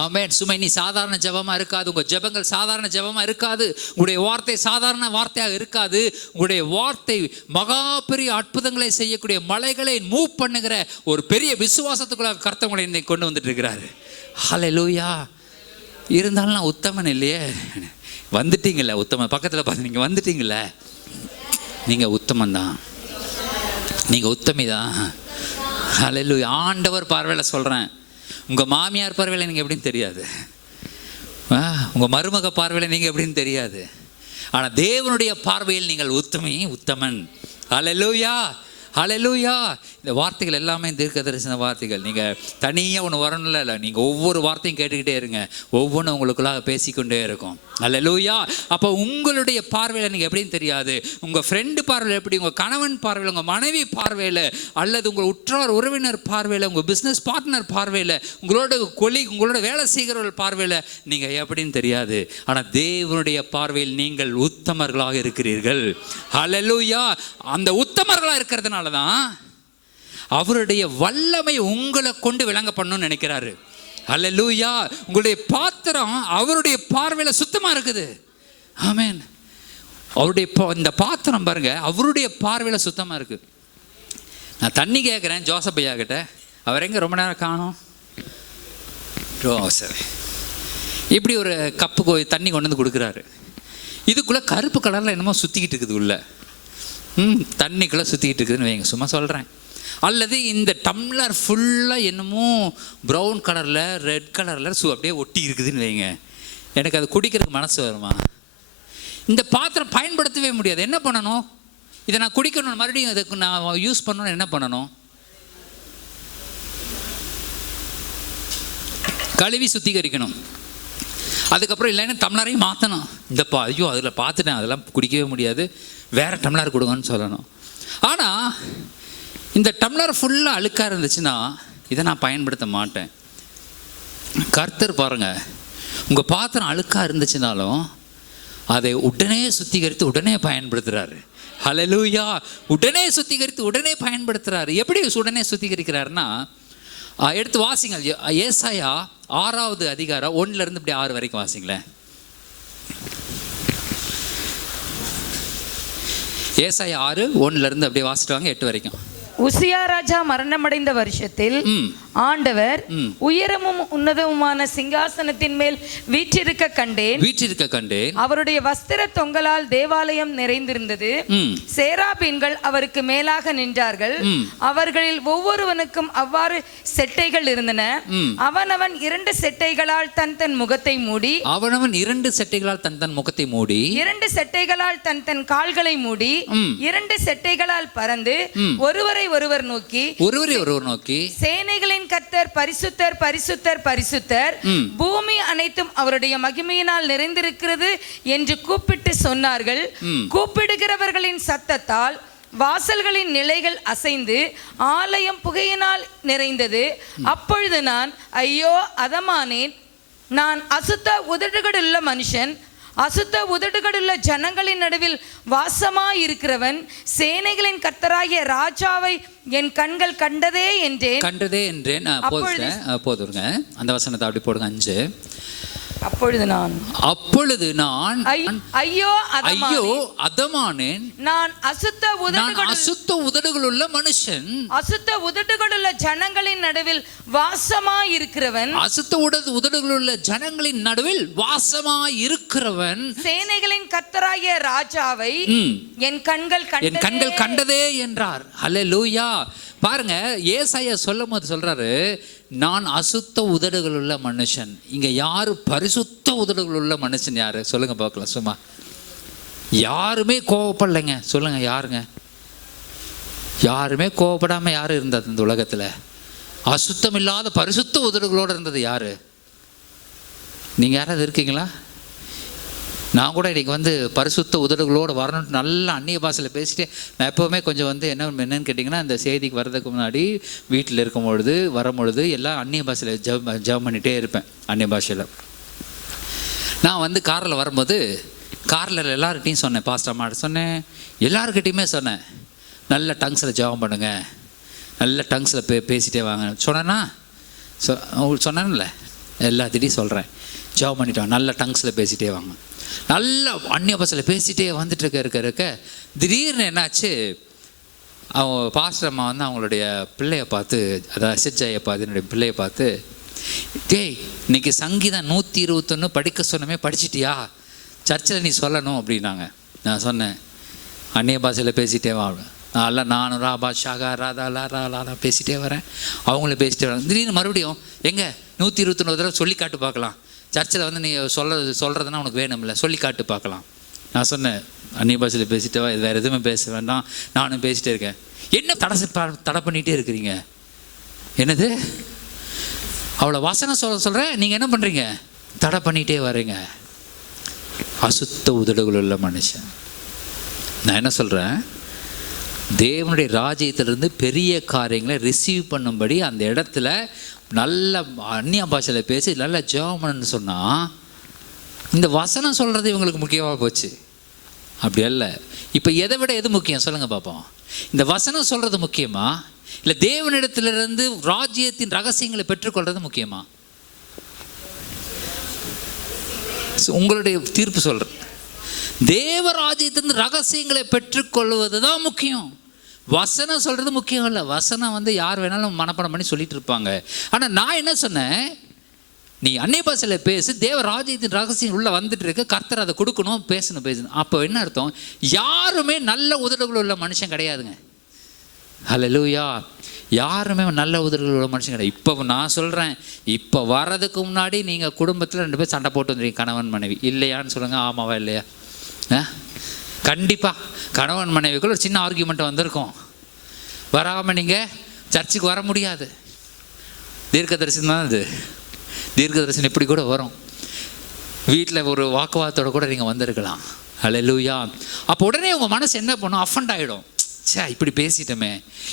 ஆமென். சும்மா இனி சாதாரண ஜெபமா இருக்காது. உங்க ஜெபங்கள் சாதாரண ஜெபமா இருக்காது. உங்களுடைய வார்த்தை சாதாரண வார்த்தையாக இருக்காது. உங்களுடைய வார்த்தை மகா பெரிய அற்புதங்களை செய்யக்கூடிய, மலைகளை மூவ் பண்ணுகிற ஒரு பெரிய விசுவாசத்துக்குள்ள கர்த்தர் உங்களை இன்னைக்கு கொண்டு வந்துட்டு இருக்கிறாரு. ஹல்லேலூயா. இருந்தாலும் நான் உத்தமன் இல்லையே. வந்துட்டீங்கல்ல உத்தமன். பக்கத்தில் பார்த்து நீங்கள் வந்துட்டீங்கல்ல, நீங்கள் உத்தமன் தான், நீங்கள் உத்தமி தான். ஹல்லேலூயா. ஆண்டவர் பார்வையில் சொல்கிறேன். உங்கள் மாமியார் பார்வையில் நீங்கள் எப்படின்னு தெரியாது, உங்கள் மருமக பார்வையில் நீங்கள் எப்படின்னு தெரியாது. ஆனால் தேவனுடைய பார்வையில் நீங்கள் உத்தமன். ஹல்லேலூயா. ஹல்லேலூயா. இந்த வார்த்தைகள் எல்லாமே தீர்க்கதரிசன வார்த்தைகள். நீங்கள் தனியாக ஒன்று வரணும்ல, இல்லை, நீங்கள் ஒவ்வொரு வார்த்தையும் கேட்டுக்கிட்டே இருங்க. ஒவ்வொன்றும் உங்களுக்குள்ளாக பேசிக்கொண்டே இருக்கும். ஹல்லேலூயா. அப்போ உங்களுடைய பார்வையில் நீங்கள் எப்படின்னு தெரியாது. உங்கள் ஃப்ரெண்டு பார்வையில் எப்படி, உங்கள் கணவன் பார்வையில், உங்கள் மனைவி பார்வையில், அல்லது உங்கள் உற்றார் உறவினர் பார்வையில், உங்கள் பிஸ்னஸ் பார்ட்னர் பார்வையில், உங்களோட வேலை செய்கிறவர்கள் பார்வையில் நீங்கள் எப்படின்னு தெரியாது. ஆனால் தேவனுடைய பார்வையில் நீங்கள் உத்தமர்களாக இருக்கிறீர்கள். ஹல்லேலூயா. அந்த உத்தமர்களாக இருக்கிறதுனால தான் அவருடைய வல்லமை உங்களை கொண்டு விளங்க பண்ணணும்னு நினைக்கிறாரு. ஹல்லேலூயா. உங்களுடைய பாத்திரம் அவருடைய பார்வையில் சுத்தமாக இருக்குது. ஆமென். அவருடைய இந்த பாத்திரம் பாருங்க, அவருடைய பார்வையில் சுத்தமாக இருக்குது. நான் தண்ணி கேட்குறேன் ஜோசப் ஐயா கிட்ட, அவர் எங்கே ரொம்ப நேரம் காணோம். சரி, இப்படி ஒரு கப்பு தண்ணி கொண்டு வந்து கொடுக்குறாரு. இதுக்குள்ளே கருப்பு கலரில் என்னமோ சுற்றிக்கிட்டு இருக்குது உள்ள. தண்ணிக்குள்ளே சுற்றிக்கிட்டு இருக்குதுன்னு வைங்க, சும்மா சொல்கிறேன். அல்லது இந்த டம்ளர் ஃபுல்லாக என்னமோ ப்ரௌன் கலரில் ரெட் கலரில் அப்படியே ஒட்டி இருக்குதுன்னு வைங்க. எனக்கு அது குடிக்கிறதுக்கு மனசு வருமா? இந்த பாத்திரம் பயன்படுத்தவே முடியாது. என்ன பண்ணணும்? இதை நான் குடிக்கணும், மறுபடியும் அதுக்கு நான் யூஸ் பண்ணணும்னு என்ன பண்ணணும்? கழுவி சுத்திகரிக்கணும். அதுக்கப்புறம் இல்லைன்னா டம்ளரையும் மாற்றணும். ஐயோ அதில் பார்த்துட்டேன், அதெல்லாம் குடிக்கவே முடியாது, வேறு டம்ளர் கொடுங்கன்னு சொல்லணும். ஆனால் இந்த டம்ளர் ஃபுல்லாக அழுக்காக இருந்துச்சுன்னா இதை நான் பயன்படுத்த மாட்டேன். கர்த்தர் பாருங்க, உங்கள் பாத்திரம் அழுக்காக இருந்துச்சுனாலும் அதை உடனே சுத்திகரித்து உடனே பயன்படுத்துகிறாரு. ஹல்லேலூயா. உடனே சுத்திகரித்து உடனே பயன்படுத்துகிறாரு. எப்படி உடனே சுத்திகரிக்கிறாருன்னா, எடுத்து வாசிங்கள். ஏசாயா 6வது அதிகாரம் 1 இப்படி 6 வரைக்கும் வாசிங்களேன். ஏசாயா 6 1 அப்படியே வாசிட்டு வாங்க 8 வரைக்கும். உசியா ராஜா மரணமடைந்த வருஷத்தில் ஆண்டவர் உயரமும் உன்னதமுமான சிங்காசனத்தின் மேல் வீற்றிருக்க கண்டேன். அவருடைய வஸ்திர தொங்கலால் தேவாலயம் நிறைந்திருந்தது. சேராபீன்கள் அவருக்கு மேலாக நின்றார்கள். அவர்களில் ஒவ்வொருவனுக்கும் அவ்வாறு செட்டைகள் இருந்தன. அவனவன் 2 செட்டைகளால் தன் முகத்தை மூடி, 2 செட்டைகளால் தன் கால்களை மூடி, 2 செட்டைகளால் பறந்து ஒருவரை ஒருவர் நோக்கி சேனைகளின் கர்த்தர் பரிசுத்தர் பரிசுத்தர் பரிசுத்தர், பூமி அனைத்தும் அவருடைய மகிமையினால் நிறைந்திருக்கிறது என்று கூப்பிட்டு சொன்னார்கள். கூப்பிடுகிறவர்களின் சத்தத்தால் வாசல்களின் நிலைகள் அசைந்து ஆலயம் புகையினால் நிறைந்தது. அப்பொழுது நான் ஐயோ அதமானேன், நான் அசுத்த உதடுகளுள்ள மனுஷன், அசுத்த உதடுகளுள்ள ஜனங்களின் நடுவில் வாசமாயிருக்கிறவன், சேனைகளின் கர்த்தராகிய ராஜாவை என் கண்கள் கண்டதே என்றேன். போதுங்க, அந்த வசனத்தை அப்படி போடுங்க 5. அப்பொழுது நான் ஐயோ அதமானேன், நான் அசுத்த உதடுகளுள்ள மனுஷன், அசுத்த உதடுகளுள்ள ஜனங்களின் நடுவில் வாசமாயிருக்கிறவன், உதடுகளுள்ள ஜனங்களின் நடுவில் வாசமாயிருக்கிறவன், சேனைகளின் கர்த்தராகிய ராஜாவை என் கண்கள் கண்டதே என்றார். ஹல்லேலூயா. பாருங்க, ஏசாயா சொல்லும்போது சொல்றாரு, நான் அசுத்த உதடுகள் உள்ள மனுஷன். இங்க யாரு பரிசுத்த உதடுகள் உள்ள மனுஷன்? யாரு சொல்லுங்க பார்க்கலாம். சும்மா யாருமே கோவப்படலைங்க. சொல்லுங்க, யாருங்க? யாருமே கோவப்படாம யாரு இருந்தது இந்த உலகத்துல? அசுத்தம் இல்லாத பரிசுத்த உதடுகளோடு இருந்தது யாரு? நீங்க யாராவது இருக்கீங்களா? நான் கூட இன்றைக்கி பரிசுத்த உதடுகளோடு வரணும்னு நல்லா அந்நிய பாஷையில் பேசிட்டு, நான் எப்போவுமே கொஞ்சம் என்னன்னு கேட்டிங்கன்னா, இந்த செய்திக்கு வர்றதுக்கு முன்னாடி வீட்டில் இருக்கும்பொழுது வரும்பொழுது எல்லாம் அந்நிய பாஷையில் ஜெபம் பண்ணிகிட்டே இருப்பேன். அந்நிய பாஷையில் நான் காரில் வரும்போது காரில் எல்லார்கிட்டையும் சொன்னேன், பாஸ்டர் அம்மாட்ட சொன்னேன், எல்லாருக்கிட்டையுமே சொன்னேன், நல்ல டங்ஸில் ஜெபம் பண்ணுங்க, நல்ல டங்ஸில் பேசிகிட்டே வாங்க சொன்னேன்னா. உங்களுக்கு சொன்னேன்ல, எல்லாத்திட்டையும் சொல்கிறேன், ஜெபம் பண்ணிட்டு வாங்க, நல்ல டங்ஸில் பேசிகிட்டே வாங்க. நல்லா அந்நிய பாஷையில் பேசிகிட்டே வந்துட்டு இருக்க திடீர்னு என்னாச்சு, அவங்க பாஸ்டர் அம்மா அவங்களுடைய பிள்ளையை பார்த்து, அதாவது அசஜாயை பார்த்து, என்னுடைய பிள்ளையை பார்த்து, டேய் இன்னைக்கு சங்கீதம் 121 படிக்க சொன்னமே படிச்சிட்டியா? சர்ச்சில் நீ சொல்லணும் அப்படின்னாங்க. நான் சொன்னேன், அந்நிய பாஷையில் பேசிகிட்டே வாங்க. நானும் ராபா ஷாகா ராதா லா பேசிகிட்டே வரேன், அவங்களும் பேசிகிட்டே வராங்க. திடீர்னு மறுபடியும் எங்கே 121 தடவை சொல்லி காட்டு பார்க்கலாம், சர்ச்சில் நீ சொல்கிறதுனா உனக்கு வேணும்ல, சொல்லி காட்டு பார்க்கலாம். நான் சொன்னேன், அந்நிய பாஷையில் பேசிட்டு வா, வேறு எதுவுமே பேச வேண்டாம், நானும் பேசிகிட்டே இருக்கேன். என்ன தடை பண்ணிகிட்டே இருக்கிறீங்க? என்னது? அவ்வளோ வசனம் சொல்கிறேன், நீங்கள் என்ன பண்ணுறீங்க? தடை பண்ணிகிட்டே வரீங்க. அசுத்த உதடுகள் உள்ள மனுஷன். நான் என்ன சொல்கிறேன், தேவனுடைய ராஜ்யத்திலிருந்து பெரிய காரியங்களை ரிசீவ் பண்ணும்படி அந்த இடத்துல நல்ல அந்நிய பாஷையில் பேசி நல்ல ஜெபம்னு சொன்னால், இந்த வசனம் சொல்கிறது இவங்களுக்கு முக்கியமாக போச்சு. அப்படி அல்ல. இப்போ எதை விட எது முக்கியம் சொல்லுங்கள் பார்ப்போம்? இந்த வசனம் சொல்கிறது முக்கியமா, இல்லை தேவனிடத்திலிருந்து ராஜ்யத்தின் ரகசியங்களை பெற்றுக்கொள்வது முக்கியமா? உங்களுடைய தீர்ப்பு சொல்கிறேன். தேவ ராஜ்யத்திலிருந்து ரகசியங்களை பெற்றுக்கொள்வது தான் முக்கியம். வசனம் சொல்கிறது முக்கியம் இல்லை. வசனம் யார் வேணாலும் மனப்பாடம் பண்ணி சொல்லிட்டு இருப்பாங்க. ஆனால் நான் என்ன சொன்னேன், நீ அந்நிய பாஷையில் பேசு, தேவ ராஜ்யத்தின் ரகசியம் உள்ளே வந்துட்டு இருக்கு, கர்த்தர் அதை கொடுக்கணும், பேசணும். அப்போ என்ன அர்த்தம்? யாருமே நல்ல உதடுகள் உள்ள மனுஷன் கிடையாதுங்க. ஹல்லேலூயா. யாருமே நல்ல உதடுகள் உள்ள மனுஷன் கிடையாது. இப்போ நான் சொல்கிறேன், இப்போ வர்றதுக்கு முன்னாடி நீங்கள் குடும்பத்தில் 2 பேர் சண்டை போட்டு வந்துடுவீங்க, கணவன் மனைவி. இல்லையான்னு சொல்லுங்கள், ஆமாவா இல்லையா? கண்டிப்பாக கணவன் மனைவிக்குள்ள ஒரு சின்ன ஆர்கியூமெண்ட் வந்திருக்கும். வராமல் நீங்கள் சர்ச்சுக்கு வர முடியாது. தீர்க்க தரிசனம் தான் அது. தீர்க்க தரிசனம் இப்படி கூட வரும். வீட்டில் ஒரு வாக்குவாதத்தோடு கூட நீங்கள் வந்திருக்கலாம். ஹல்லேலூயா. அப்போ உடனே உங்கள் மனசு என்ன பண்ணும்? அஃபண்ட் ஆகிடும். சே இப்படி பேசிட்டோமே,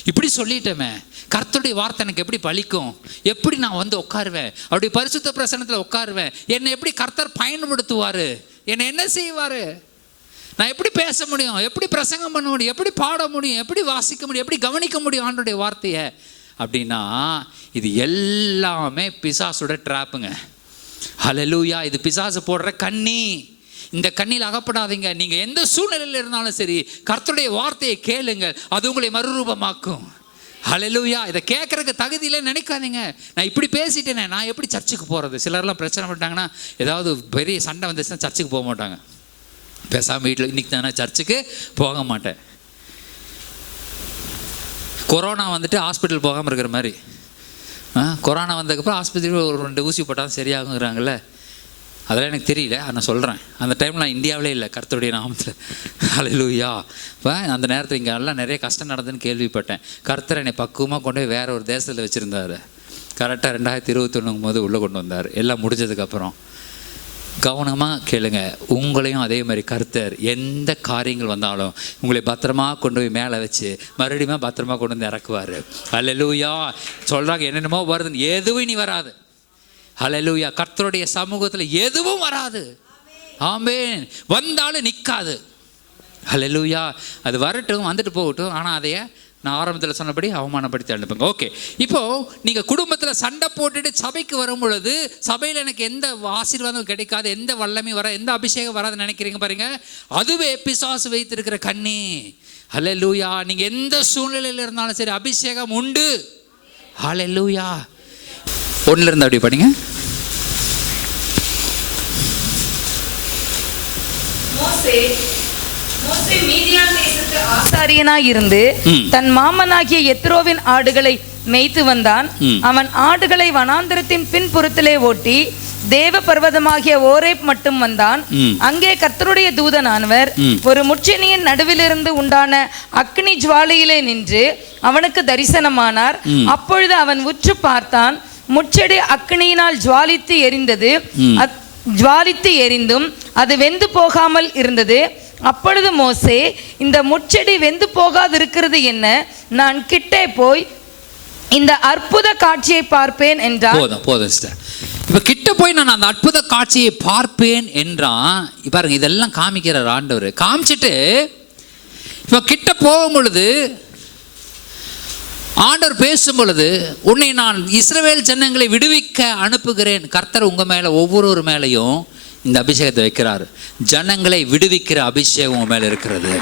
இப்படி சொல்லிட்டோமே, கர்த்தருடைய வார்த்தை எனக்கு எப்படி பலிக்கும், எப்படி நான் வந்து உட்காருவேன், அப்படி பரிசுத்த பிரசன்னத்தில் உட்காருவேன், என்னை எப்படி கர்த்தர் பயன்படுத்துவார், என்னை என்ன செய்வார், நான் எப்படி பேச முடியும், எப்படி பிரசங்கம் பண்ண முடியும், எப்படி பாட முடியும், எப்படி வாசிக்க முடியும், எப்படி கவனிக்க முடியும் ஆண்டவருடைய வார்த்தையை அப்படின்னா, இது எல்லாமே பிசாசோட ட்ராப்புங்க. ஹல்லேலூயா. இது பிசாசு போடுற கண்ணி. இந்த கண்ணில் அகப்படாதீங்க. நீங்கள் எந்த சூழ்நிலையில் இருந்தாலும் சரி, கர்த்தருடைய வார்த்தையை கேளுங்க, அது உங்களை மறுரூபமாக்கும். ஹல்லேலூயா. இதை கேட்கறதுக்கு தகுதியில நினைக்காதீங்க, நான் இப்படி பேசிட்டேனே, நான் எப்படி சர்ச்சுக்கு போகிறது. சிலர்லாம் பிரச்சனை பண்ணிட்டாங்கன்னா, ஏதாவது பெரிய சண்டை வந்துச்சுன்னா சர்ச்சுக்கு போக மாட்டாங்க. பேசாமல் வீட்டில் இன்னைக்கு தானே சர்ச்சுக்கு போக மாட்டேன். கொரோனா வந்துட்டு ஹாஸ்பிட்டல் போகாமல் இருக்கிற மாதிரி. கொரோனா வந்ததுக்கப்புறம் ஆஸ்பத்திரியில் ஒரு 2 ஊசி போட்டாலும் சரியாகுங்கிறாங்கல்ல. அதெல்லாம் எனக்கு தெரியல, நான் சொல்கிறேன். அந்த டைமில் நான் இந்தியாவிலே இல்லை, கர்த்தருடைய நாமத்தில். ஹல்லேலூயா. இப்போ அந்த நேரத்தில் இங்கே எல்லாம் நிறைய கஷ்டம் நடந்துன்னு கேள்விப்பட்டேன். கர்த்தர் என்னை பக்குவமாக கொண்டு போய் வேறு ஒரு தேசத்தில் வச்சுருந்தார். கரெக்டாக 2021 போது உள்ளே கொண்டு வந்தார். எல்லாம் முடிஞ்சதுக்கப்புறம் கவனமாக கேளுங்க. உங்களையும் அதே மாதிரி கர்த்தர் எந்த காரியங்கள் வந்தாலும் உங்களை பத்திரமா கொண்டு போய் மேலே வச்சு மறுபடியும் பத்திரமா கொண்டு வந்து இறக்குவார். ஹல்லேலூயா. சொல்கிறாங்க என்னென்னமோ வருதுன்னு, எதுவும் இனி வராது. ஹல்லேலூயா. கர்த்தருடைய சமூகத்தில் எதுவும் வராது. ஆமென். வந்தாலும் நிற்காது. ஹல்லேலூயா. அது வரட்டும், வந்துட்டு போகட்டும். ஆனால் அதையே நான் ஆரம்பத்தில் சொன்னபடி அவமானப்படுத்தி அனுப்புங்க. ஓகே. இப்போது நீங்கள் குடும்பத்தில் சண்டை போட்டுட்டு சபைக்கு வரும் பொழுது, சபையில் எனக்கு எந்த ஆசீர்வாதம் கிடைக்காது, எந்த வல்லமையும் வர, எந்த அபிஷேகம் வராதுன்னு நினைக்கிறீங்க பாருங்க, அதுவே பிசாசு வைத்திருக்கிற கண்ணி. ஹல்லேலூயா. நீங்கள் எந்த சூழ்நிலையில் இருந்தாலும் சரி, அபிஷேகம் உண்டு. ஹல்லேலூயா. 1 இருந்து அப்படி படிங்க. மோசே மீதியான் தேசத்து ஆசாரியனாய் இருந்து தன் மாமனாகிய எத்ரோவின் ஆடுகளை மேய்த்து வந்தான். அவன் ஆடுகளை வனாந்தரத்தின் பின்புறத்திலே ஓட்டி தேவ பர்வதமாகிய ஓரேப் மட்டும் வந்தான். அங்கே கர்த்தருடைய தூதனானவர் ஒரு முட்செடியின் நடுவிலிருந்து உண்டான அக்னி ஜுவாலையிலே நின்று அவனுக்கு தரிசனமானார். அப்பொழுது அவன் உற்று பார்த்தான். முட்செடி அக்னியினால் ஜுவாலித்து எரிந்தும் அது வெந்து போகாமல் இருந்தது. அப்பொழுது மோசே, இந்த முட்செடி வெந்து போகாதிருக்கிறது என்ன? நான் கிட்டே போய் இந்த அற்புத காட்சியை பார்ப்பேன் என்றார். போதும் சிஸ்டர். இப்போ கிட்ட போய் நான் அந்த அற்புத காட்சியை பார்ப்பேன் என்றான். பாருங்க, இதெல்லாம் காமிக்கிறார் ஆண்டவர். காமிச்சிட்டு இப்போ கிட்ட போகும் பொழுது ஆண்டவர் பேசும் பொழுது, உன்னை நான் இஸ்ரவேல் ஜனங்களை விடுவிக்க அனுப்புகிறேன். கர்த்தர் உங்கள் மேலே ஒவ்வொரு மேலேயும் இந்த அபிஷேகத்தை வைக்கிறார். ஜனங்களை விடுவிக்கிற அபிஷேகம் உங்கள் மேலே இருக்கிறது.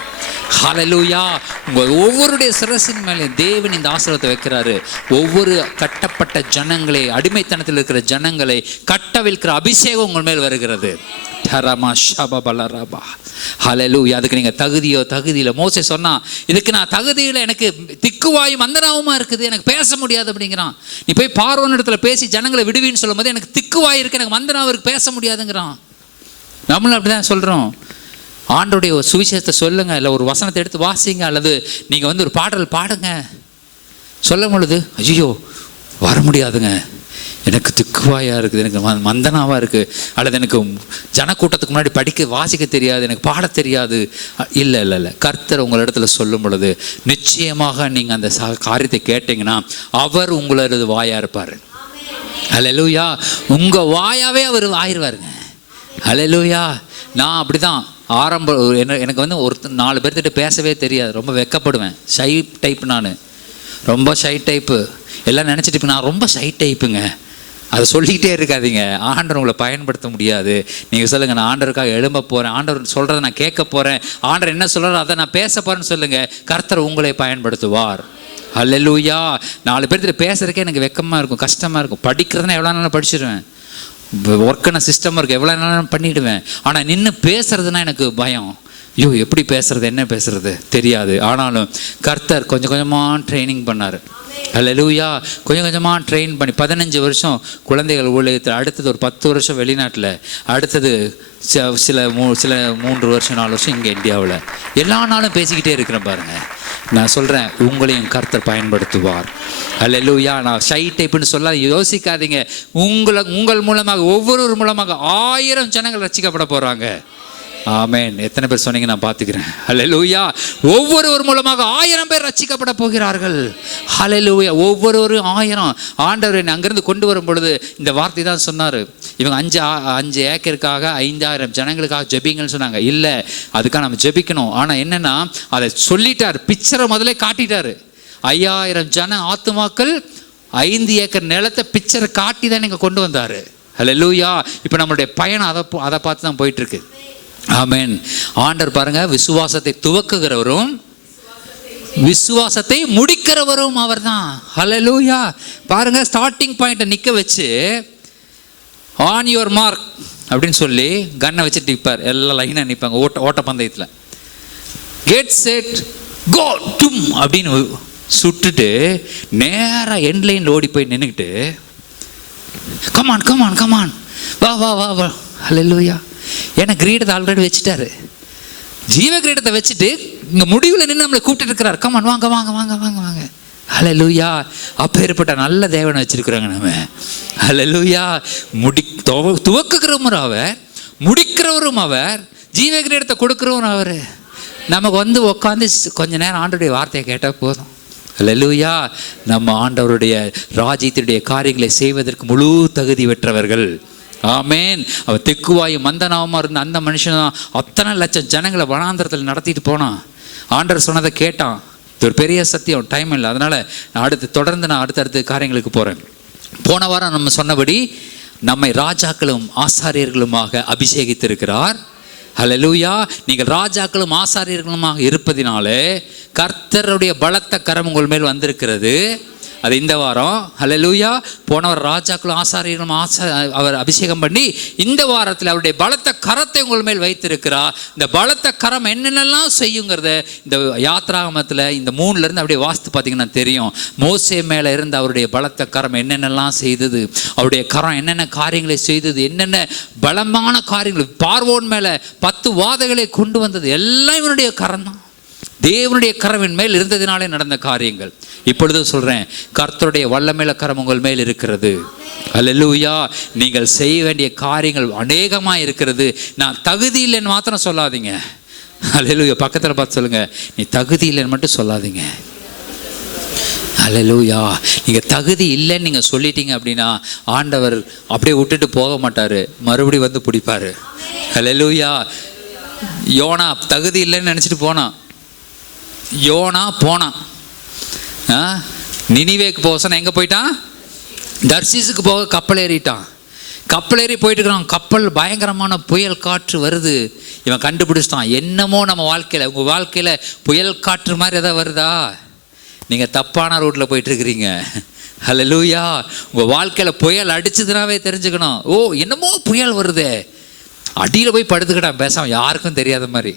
ஹல்லேலூயா. உங்கள் ஒவ்வொருடைய சிரசின் மேலே தேவன் இந்த ஆசீர்வாதத்தை வைக்கிறாரு. ஒவ்வொரு கட்டப்பட்ட ஜனங்களை, அடிமைத்தனத்தில் இருக்கிற ஜனங்களை கட்டவிழ்க்கிற அபிஷேகம் உங்கள் மேல் வருகிறது. ஹல்லேலூயா. அதுக்கு நீங்கள் தகுதியில் மோசே சொன்னா, இதுக்கு நான் தகுதியில், எனக்கு திக்குவாயும் மந்தனாவுமா இருக்குது, எனக்கு பேச முடியாது அப்படிங்கிறான். நீ போய் பார்வோன் இடத்துல பேசி ஜனங்களை விடுவின்னு சொல்லும் போது, எனக்கு திக்குவாய் இருக்கு, எனக்கு மந்தனாவிற்கு பேச முடியாதுங்கிறான். நம்மளும் அப்படிதான் சொல்கிறோம். ஆண்டோடைய ஒரு சுவிசேஷத்தை சொல்லுங்க, இல்லை ஒரு வசனத்தை எடுத்து வாசிங்க, அல்லது நீங்கள் வந்து ஒரு பாடல் பாடுங்க. சொல்லும் பொழுது, ஐயோ வர முடியாதுங்க, எனக்கு திக்குவாயாக இருக்குது, எனக்கு மந்தனாவாக இருக்குது, அல்லது எனக்கு ஜனக்கூட்டத்துக்கு முன்னாடி வாசிக்க தெரியாது, எனக்கு பாட தெரியாது. இல்லை. கர்த்தர் உங்களிடத்துல சொல்லும் பொழுது நிச்சயமாக நீங்கள் அந்த காரியத்தை கேட்டீங்கன்னா அவர் உங்களது வாயாக இருப்பார். ஹல்லேலூயா. உங்கள் வாயாவே அவர் ஆயிடுவாருங்க. ஹல்லேலூயா. நான் அப்படி தான் எனக்கு வந்து ஒரு 4 பேர்த்திட்ட பேசவே தெரியாது, ரொம்ப வெக்கப்படுவேன், ஷை டைப். நான் ரொம்ப ஷை டைப்பு. எல்லாம் நினச்சிட்டு நான் ரொம்ப ஷை டைப்புங்க. அதை சொல்லிக்கிட்டே இருக்காதீங்க. ஆண்டவர் உங்களை பயன்படுத்த முடியாது. நீங்கள் சொல்லுங்கள், நான் ஆண்டவருக்காக எழும்ப போகிறேன், ஆண்டவர் சொல்கிறத நான் கேட்க போகிறேன், ஆண்டவர் என்ன சொல்கிறாரோ அதை நான் பேச போகிறேன்னு சொல்லுங்கள். கர்த்தர் உங்களை பயன்படுத்துவார். ஹல்லேலூயா. 4 பேர்த்திட்ட பேசுறதுக்கே எனக்கு வெக்கமாக இருக்கும், கஷ்டமாக இருக்கும். படிக்கிறதுனா எவ்வளோ நாளும் படிச்சிடுவேன், ஒர்க்கான சிஸ்டம் இருக்குது, எவ்வளோ நாளும் பண்ணிவிடுவேன். ஆனால் நின்று பேசுறதுனா எனக்கு பயம். ஐயோ எப்படி பேசுறது, என்ன பேசுறது தெரியாது. ஆனாலும் கர்த்தர் கொஞ்சம் கொஞ்சமாக ட்ரைனிங் பண்ணார். ஹல்லேலூயா. கொஞ்சம் கொஞ்சமாக ட்ரெயின் பண்ணி 15 வருஷம் குழந்தைகள் ஊழியத்தில், அடுத்தது ஒரு 10 வருஷம் வெளிநாட்டில், அடுத்தது சில 3 வருஷம் 4 வருஷம் இங்கே இந்தியாவில். எல்லா நாளும் பேசிக்கிட்டே இருக்கிறேன் பாருங்கள். நான் சொல்கிறேன், உங்களையும் கர்த்தர் பயன்படுத்துவார். ஹல்லேலூயா. நான் ஷை டைப்புன்னு சொல்ல யோசிக்காதீங்க. உங்கள் மூலமாக, ஒவ்வொரு மூலமாக 1000 ஜனங்கள் ரட்சிக்கப்பட போகிறாங்க. ஆமென். எத்தனை பேர் சொன்னீங்க? நான் பார்த்துக்கிறேன். ஹல்லேலூயா. ஒவ்வொருவர் மூலமாக 1000 பேர் ரட்சிக்கப்பட போகிறார்கள். ஹல்லேலூயா. ஒவ்வொரு 1000 ஆண்டவர் அங்கிருந்து கொண்டு வரும் பொழுது இந்த வார்த்தை தான் சொன்னார். இவங்க 5 ஏக்கருக்காக 5000 ஜனங்களுக்காக ஜெபிங்கன்னு சொன்னாங்க. இல்லை, அதுக்காக நம்ம ஜெபிக்கணும். ஆனால் என்னன்னா அதை சொல்லிட்டார், பிக்சரை முதல்ல காட்டிட்டாரு. 5000 ஜன ஆத்துமாக்கள் 5 ஏக்கர் நிலத்தை பிக்சரை காட்டி தான் நீங்கள் கொண்டு வந்தார். ஹல்லேலூயா. இப்போ நம்மளுடைய பயணம் அதை பார்த்து தான் போயிட்டு இருக்கு. ஆமென். ஆண்டவர் பாருங்க, விசுவாசத்தை துவக்குகிறவரும் விசுவாசத்தை முடிக்கிறவரும் அவர்தான். ஹல்லேலூயா. பாருங்க, ஸ்டார்டிங் பாயிண்ட்டை நிற்க வச்சு ஆன் யுவர் மார்க் அப்படின்னு சொல்லி கன்னை வச்சுட்டு நிற்பார். எல்லாம் லைனாக நிற்பாங்க ஓட்ட பந்தயத்தில். கெட் செட் கோ டும் அப்படின்னு சுட்டுட்டு நேராக எண்ட் லைனில் ஓடி போய் நின்றுக்கிட்டு கமான் கமான் கமான் வா வா வா வா. ஹல்லேலூயா. ஏன்னா கிரீடத்தை ஆல்ரெடி வச்சுட்டாரு. ஜீவ கிரீடத்தை வச்சுட்டு இங்கே முடிவில் நின்று நம்மளை கூப்பிட்டு இருக்கிறார். கமான் வாங்க வாங்க வாங்க வாங்க வாங்க. ஹல்லேலூயா. அப்பேற்பட்ட நல்ல தேவனை வச்சிருக்கிறாங்க நம்ம. ஹல்லேலூயா. துவக்குகிறவரும் அவர், முடிக்கிறவரும் அவர், ஜீவ கிரீடத்தை கொடுக்கிறவரும் அவர். நமக்கு வந்து உட்காந்து கொஞ்ச நேரம் ஆண்டவருடைய வார்த்தையை கேட்டால் போதும். ஹல்லேலூயா. நம்ம ஆண்டவருடைய ராஜ்யத்தினுடைய காரியங்களை செய்வதற்கு முழு தகுதி பெற்றவர்கள். ஆமேன். அவர் தெக்குவாயும் மந்தனாவமாக இருந்த அந்த மனுஷன் தான் அத்தனை லட்சம் ஜனங்களை வனாந்தரத்தில் நடத்திட்டு போனான். ஆண்டவர் சொன்னதை கேட்டான். இது ஒரு பெரிய சத்தியம். டைம் இல்லை, அதனால் நான் அடுத்தடுத்த காரியங்களுக்கு போகிறேன். போன வாரம் நம்ம சொன்னபடி நம்மை ராஜாக்களும் ஆசாரியர்களுமாக அபிஷேகித்திருக்கிறார். ஹல்லேலூயா. நீங்கள் ராஜாக்களும் ஆசாரியர்களுமாக இருப்பதினாலே கர்த்தருடைய பலத்த கரம் உங்கள் மேல் வந்திருக்கிறது. அது இந்த வாரம். ஹல்லேலூயா. போனவர் ராஜாக்களும் ஆசாரியர்களும் அவர் அபிஷேகம் பண்ணி இந்த வாரத்தில் அவருடைய பலத்த கரத்தை உங்கள் மேல் வைத்திருக்கிறார். இந்த பலத்த கரம் என்னென்னலாம் செய்யுங்கிறத இந்த யாத்ராகமத்தில் இந்த 3லேருந்து அப்படியே வாஸ்து பார்த்தீங்கன்னா தெரியும். மோசே மேலே இருந்த அவருடைய பலத்த கரம் என்னென்னலாம் செய்தது, அவருடைய கரம் என்னென்ன காரியங்களை செய்தது, என்னென்ன பலமான காரியங்கள், பார்வோன் மேலே 10 வாதைகளை கொண்டு வந்தது எல்லாம் இவனுடைய கரம் தான். தேவனுடைய கரவின் மேல் இருந்ததினாலே நடந்த காரியங்கள். இப்பொழுது சொல்றேன், கர்த்தருடைய வல்லமையில கரம் உங்கள் மேல் இருக்கிறது. ஹல்லேலூயா. நீங்கள் செய்ய வேண்டிய காரியங்கள் அநேகமாக இருக்கிறது. நான் தகுதி இல்லைன்னு மாத்திரம் சொல்லாதீங்க. ஹல்லேலூயா. பக்கத்தில் பார்த்து சொல்லுங்க, நீ தகுதி இல்லைன்னு மட்டும் சொல்லாதீங்க. ஹல்லேலூயா. நீங்கள் தகுதி இல்லைன்னு நீங்கள் சொல்லிட்டீங்க அப்படின்னா ஆண்டவர் அப்படியே விட்டுட்டு போக மாட்டார், மறுபடியும் வந்து பிடிப்பார். ஹல்லேலூயா. யோனா தகுதி இல்லைன்னு நினச்சிட்டு போனான். யோனா போனான். நினிவேக்கு போக சொன்ன எங்கே போயிட்டான்? தர்சீஸுக்கு போக கப்பல் ஏறிட்டான். கப்பல் ஏறி போயிட்டு இருக்கிறான். கப்பல் பயங்கரமான புயல் காற்று வருது. இவன் கண்டுபிடிச்சிட்டான், என்னமோ நம்ம வாழ்க்கையில், உங்கள் வாழ்க்கையில் புயல் காற்று மாதிரி எதாவது வருதா? நீங்கள் தப்பான ரூட்டில் போயிட்டுருக்கிறீங்க. ஹல்லேலூயா. உங்கள் வாழ்க்கையில் புயல் அடிச்சதுனாவே தெரிஞ்சுக்கணும். ஓ, என்னமோ புயல் வருதே, அடியில் போய் படுத்துக்கிட்டான் பேசாமல், யாருக்கும் தெரியாத மாதிரி.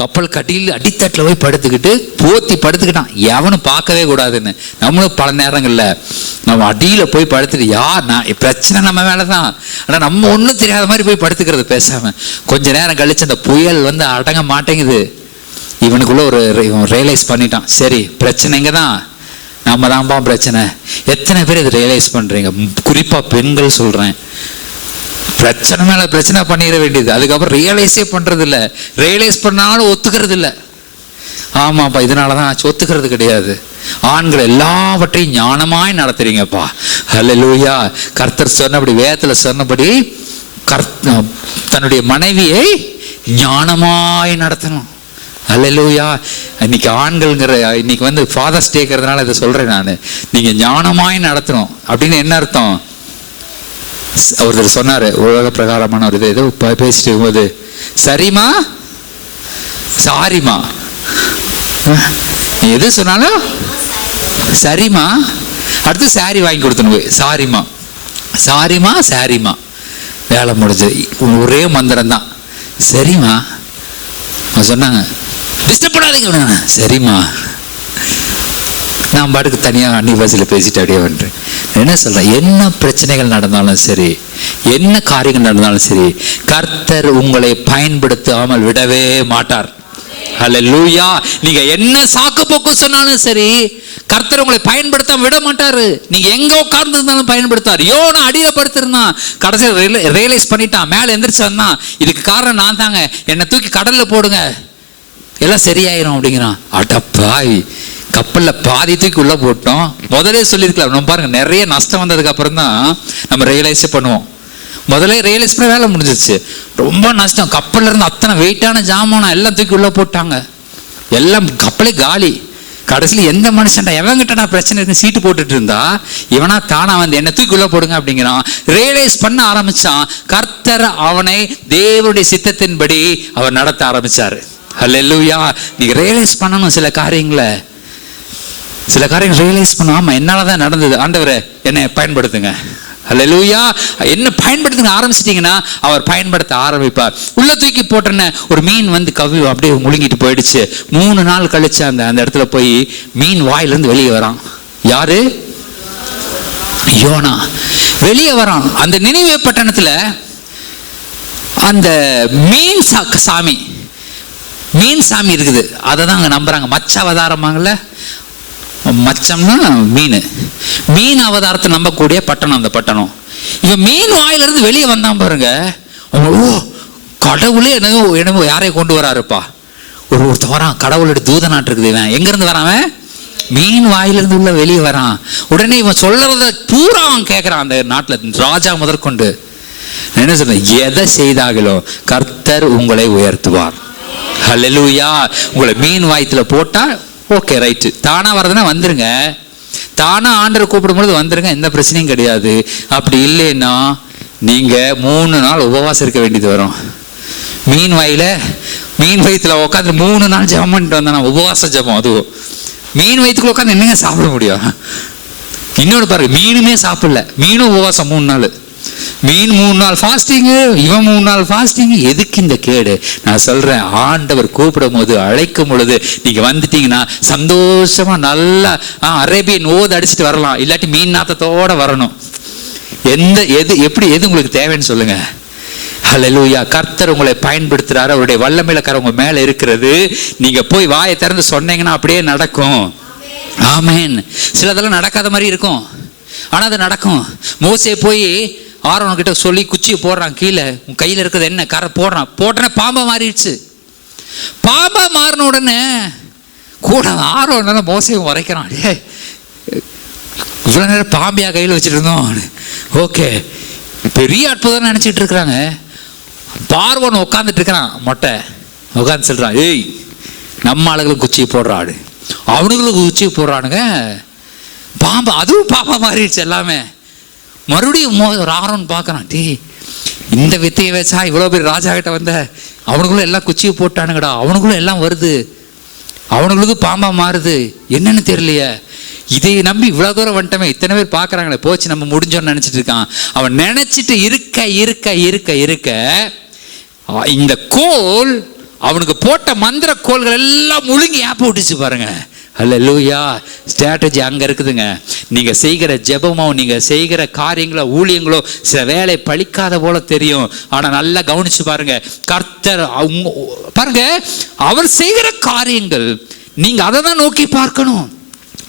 கப்பல் கட்டியில் அடித்தட்டில் போய் படுத்துக்கிட்டு போத்தி படுத்துக்கிட்டான், எவனும் பார்க்கவே கூடாதுன்னு. நம்மளும் பல நேரங்களில் நம்ம அடியில் போய் படுத்துட்டு, நான் பிரச்சனை நம்ம மேலே தான், ஆனால் நம்ம ஒன்றும் தெரியாத மாதிரி போய் படுத்துக்கிறது பேசாமல். கொஞ்ச நேரம் கழிச்சு அந்த புயல் வந்து அடங்க மாட்டேங்குது. இவனுக்குள்ள இவன் ரியலைஸ் பண்ணிட்டான், சரி பிரச்சனை இங்கே தான், நம்ம தான்ப்பா பிரச்சனை. எத்தனை பேர் இதை ரியலைஸ் பண்ணுறீங்க? குறிப்பாக பெண்கள் சொல்கிறேன். பிரச்சனை மேலே பிரச்சனை பண்ணிட வேண்டியது, அதுக்கப்புறம் ரியலைஸே பண்ணுறது இல்லை. ரியலைஸ் பண்ணாலும் ஒத்துக்கிறது இல்லை. ஆமாப்பா இதனால தான் ஆச்சு, ஒத்துக்கிறது கிடையாது. ஆண்கள் எல்லாவற்றையும் ஞானமாய் நடத்துறீங்கப்பா. ஹல்லேலூயா. கர்த்தர் சொன்னபடி, வேதத்தில் சொன்னபடி தன்னுடைய மனைவியை ஞானமாய் நடத்தணும். ஹல்லேலூயா. இன்னைக்கு ஆண்கள்ங்கிற இன்னைக்கு வந்து ஃபாதர்ஸ் டேக்கிறதுனால இதை சொல்கிறேன் நான். நீங்கள் ஞானமாய் நடத்தணும் அப்படின்னு என்ன அர்த்தம்? ஒருத்தர் சொன்னார், உலக பிரகாரமான ஒரு ஏதோ பேசிட்டு இருக்கும்போது, சரிம்மா சாரிம்மா, எது சொன்னாலும் சரிம்மா, அடுத்து சாரி வாங்கி கொடுத்தணும் போய், சாரிம்மா சாரிம்மா சாரிம்மா, வேலை முடிஞ்சது. ஒரே மந்திரம் தான், சரிம்மா. சொன்னாங்க டிஸ்டர்ப் பண்ணாதீங்க, சரிம்மா. நான் பாட்டுக்கு தனியாக அன்னி பாஷையில் பேசிட்டு அப்படியே வந்துட்டேன். என்ன சொல்கிறேன், என்ன பிரச்சனைகள் நடந்தாலும் சரி, என்ன காரியங்கள் நடந்தாலும் சரி, கர்த்தர் உங்களை பயன்படுத்தாமல் விடவே மாட்டார். ஹல்லேலூயா. நீங்க என்ன சாக்கு போக்கு சொன்னாலும் சரி, கர்த்தர் உங்களை பயன்படுத்தாம விட மாட்டாரு. நீங்க எங்க உட்கார்ந்து இருந்தாலும் பயன்படுத்தாரு. யோனா அடியில படுத்திருந்தான், கடைசியில் ரியலைஸ் பண்ணிட்டான், மேல எந்திரிச்சு வந்தான், இதுக்கு காரணம் நான் தாங்க, என்னை தூக்கி கடல்ல போடுங்க எல்லாம் சரியாயிரும் அப்படிங்கிறான். அடப்பாய், கப்பல்ல பாதி தூக்கி உள்ள போட்டோம். முதலே சொல்லியிருக்கலாம். நம்ம பாருங்க, நிறைய நஷ்டம் வந்ததுக்கு அப்புறம் தான் நம்ம ரியலைஸே பண்ணுவோம். முதல்ல ரியலைஸ் பண்ண வேலை முடிஞ்சிருச்சு. ரொம்ப நஷ்டம், கப்பல்ல இருந்து அத்தனை வெயிட்டான ஜாமானம் எல்லாம் தூக்கி உள்ள போட்டாங்க, எல்லாம் கப்பலே காலி. கடைசியில் எந்த மனுஷன்டா எவங்கிட்ட நான் பிரச்சனை இருக்கு சீட்டு போட்டுட்டு இருந்தா இவனா தானா வந்து என்ன தூக்கி உள்ள போடுங்க அப்படிங்கிறான். ரியலைஸ் பண்ண ஆரம்பிச்சான். கர்த்தர் அவனை தேவனுடைய சித்தத்தின்படி அவர் நடத்த ஆரம்பிச்சாரு. ஹல்லேலூயா. நீங்க ரியலைஸ் பண்ணணும் சில காரியங்களை ரியலைஸ் பண்ண. ஆமா, என்னாலதான் நடந்தது, ஆண்டவரே என்னை பயன்படுத்துங்க. ஹல்லேலூயா. என்ன பயன்படுத்துங்க ஆரம்பிச்சிட்டீங்கன்னா அவர் பயன்படுத்த ஆரம்பிப்பார். உள்ள தூக்கி போட்டேன்னு ஒரு மீன் வந்து கவி அப்படியே முழுங்கிட்டு போயிடுச்சு. 3 நாள் கழிச்சு அந்த இடத்துல போய் மீன் வாயிலிருந்து வெளியே வரான். யாரு? யோனா வெளியே வரான். அந்த நினிவே பட்டணத்துல அந்த மீன் சாமி இருக்குது. அதை தான் அங்க நம்புறாங்க. மச்ச அவதாரமாங்கல்ல, மச்சம்னா மீன் அவதாரத்தை நம்பக்கூடிய பட்டணம் அந்த பட்டணம். இவன் மீன் வாயிலிருந்து வெளியே வந்தான் பாருங்க. ஓ, கடவுளே என்னவோ யாரையும் கொண்டு வராருப்பா. ஒருத்தர் வரான், கடவுளுடைய தூதனாட்டு இருக்குது. இவன் எங்க இருந்து வரான்? மீன் வாயிலிருந்து உள்ள வெளியே வரான். உடனே இவன் சொல்றத பூரா அவன் கேட்கிறான். அந்த நாட்டுல ராஜா முதற்கொண்டு என்ன சொல்றேன், எதை செய்தாங்களோ கர்த்தர் உங்களை உயர்த்துவார். ஹல்லேலூயா. உங்களை மீன் வாயத்துல போட்டா ஓகே, ரைட்டு, தானா வரதுன்னா வந்துருங்க, தானா ஆண்டரை கூப்பிடும்போது வந்துருங்க, எந்த பிரச்சனையும் கிடையாது. அப்படி இல்லைன்னா நீங்க 3 நாள் உபவாசம் இருக்க வேண்டியது வரும். மீன் வயிற்றுல உட்காந்து 3 நாள் ஜெபம் பண்ணிட்டு வந்தானா, உபவாச ஜெபம். அதுவும் மீன் வயிற்றுக்குள்ள உட்காந்து என்னங்க சாப்பிட முடியும்? இன்னொன்று பாருங்க, மீனுமே சாப்பிடல, மீனும் உபவாசம் 3 நாள். மீன் 3 நாள் ஃபாஸ்டிங்கு, இவன் 3 நாள் ஃபாஸ்டிங். எதுக்கு இந்த கேடு? நான் சொல்றேன், ஆண்டவர் கூப்பிடும் போது அழைக்கும் பொழுது நீங்க வந்துட்டீங்கன்னா சந்தோஷமா நல்லா அரேபியன் ஓது அடிச்சுட்டு வரலாம். இல்லாட்டி மீன் நாத்தத்தோட வரணும். எது உங்களுக்கு தேவைன்னு சொல்லுங்க. ஹல்லேலூயா. கர்த்தர் உங்களை பயன்படுத்துறாரு. அவருடைய வல்லமையில கரம் உங்க மேல இருக்கிறது. நீங்க போய் வாயை திறந்து சொன்னீங்கன்னா அப்படியே நடக்கும். ஆமென். சிலதெல்லாம் நடக்காத மாதிரி இருக்கும், ஆனா அது நடக்கும். மோசே போய் ஆரோன் கிட்ட சொல்லி குச்சியை போடுறான், கீழே உன் கையில் இருக்கிறது என்ன கரை போட்டனே பாம்பா மாறிடுச்சு. பாம்பா மாறின உடனே கூட ஆரோன் மோசையும் உரைக்கிறான், இவ்வளோ நேரம் பாம்பியா கையில் வச்சுட்டு இருந்தோம். ஓகே, பெரிய அற்புதம் நினச்சிட்டு இருக்கிறாங்க. பார்வன் உட்காந்துட்டு இருக்கிறான், மொட்டை உட்காந்து சொல்றான், ஏய் நம்ம ஆளுகளுக்கு குச்சியை போடுறாடு, அவனுங்களுக்கு குச்சியை போடுறானுங்க. பாம்பா, அதுவும் பாம்பா மாறிடுச்சு எல்லாமே. மறுபடியும் ஆரோன் பார்க்கறான், டே இந்த வித்தையை வச்சா இவ்வளோ பேர் ராஜா கிட்ட வந்த, அவனுக்குள்ள எல்லாம் குச்சியை போட்டானுங்கடா, அவனுக்குள்ள எல்லாம் வருது, அவனுங்களுக்கு பாம்பா மாறுது, என்னன்னு தெரியலையே, இதை நம்பி இவ்வளோ தூரம் வந்துட்டமே, இத்தனை பேர் பார்க்குறாங்களே, போச்சு நம்ம முடிஞ்சோன்னு நினச்சிட்டு இருக்கான். அவன் நினச்சிட்டு இருக்க இந்த கோல், அவனுக்கு போட்ட மந்திர கோள்கள் எல்லாம் முழுங்கி ஏப்ப விட்டுச்சு பாருங்க. ஹல்லேலூயா. ஸ்ட்ராட்டஜி அங்கே இருக்குதுங்க. நீங்கள் செய்கிற ஜெபமோ, நீங்கள் செய்கிற காரியங்களோ, ஊழியங்களோ சில வேலை பழிக்காத போல தெரியும். ஆனால் நல்லா கவனிச்சு பாருங்க, கர்த்தர் பாருங்க, அவர் செய்கிற காரியங்கள் நீங்கள் அதை தான் நோக்கி பார்க்கணும்.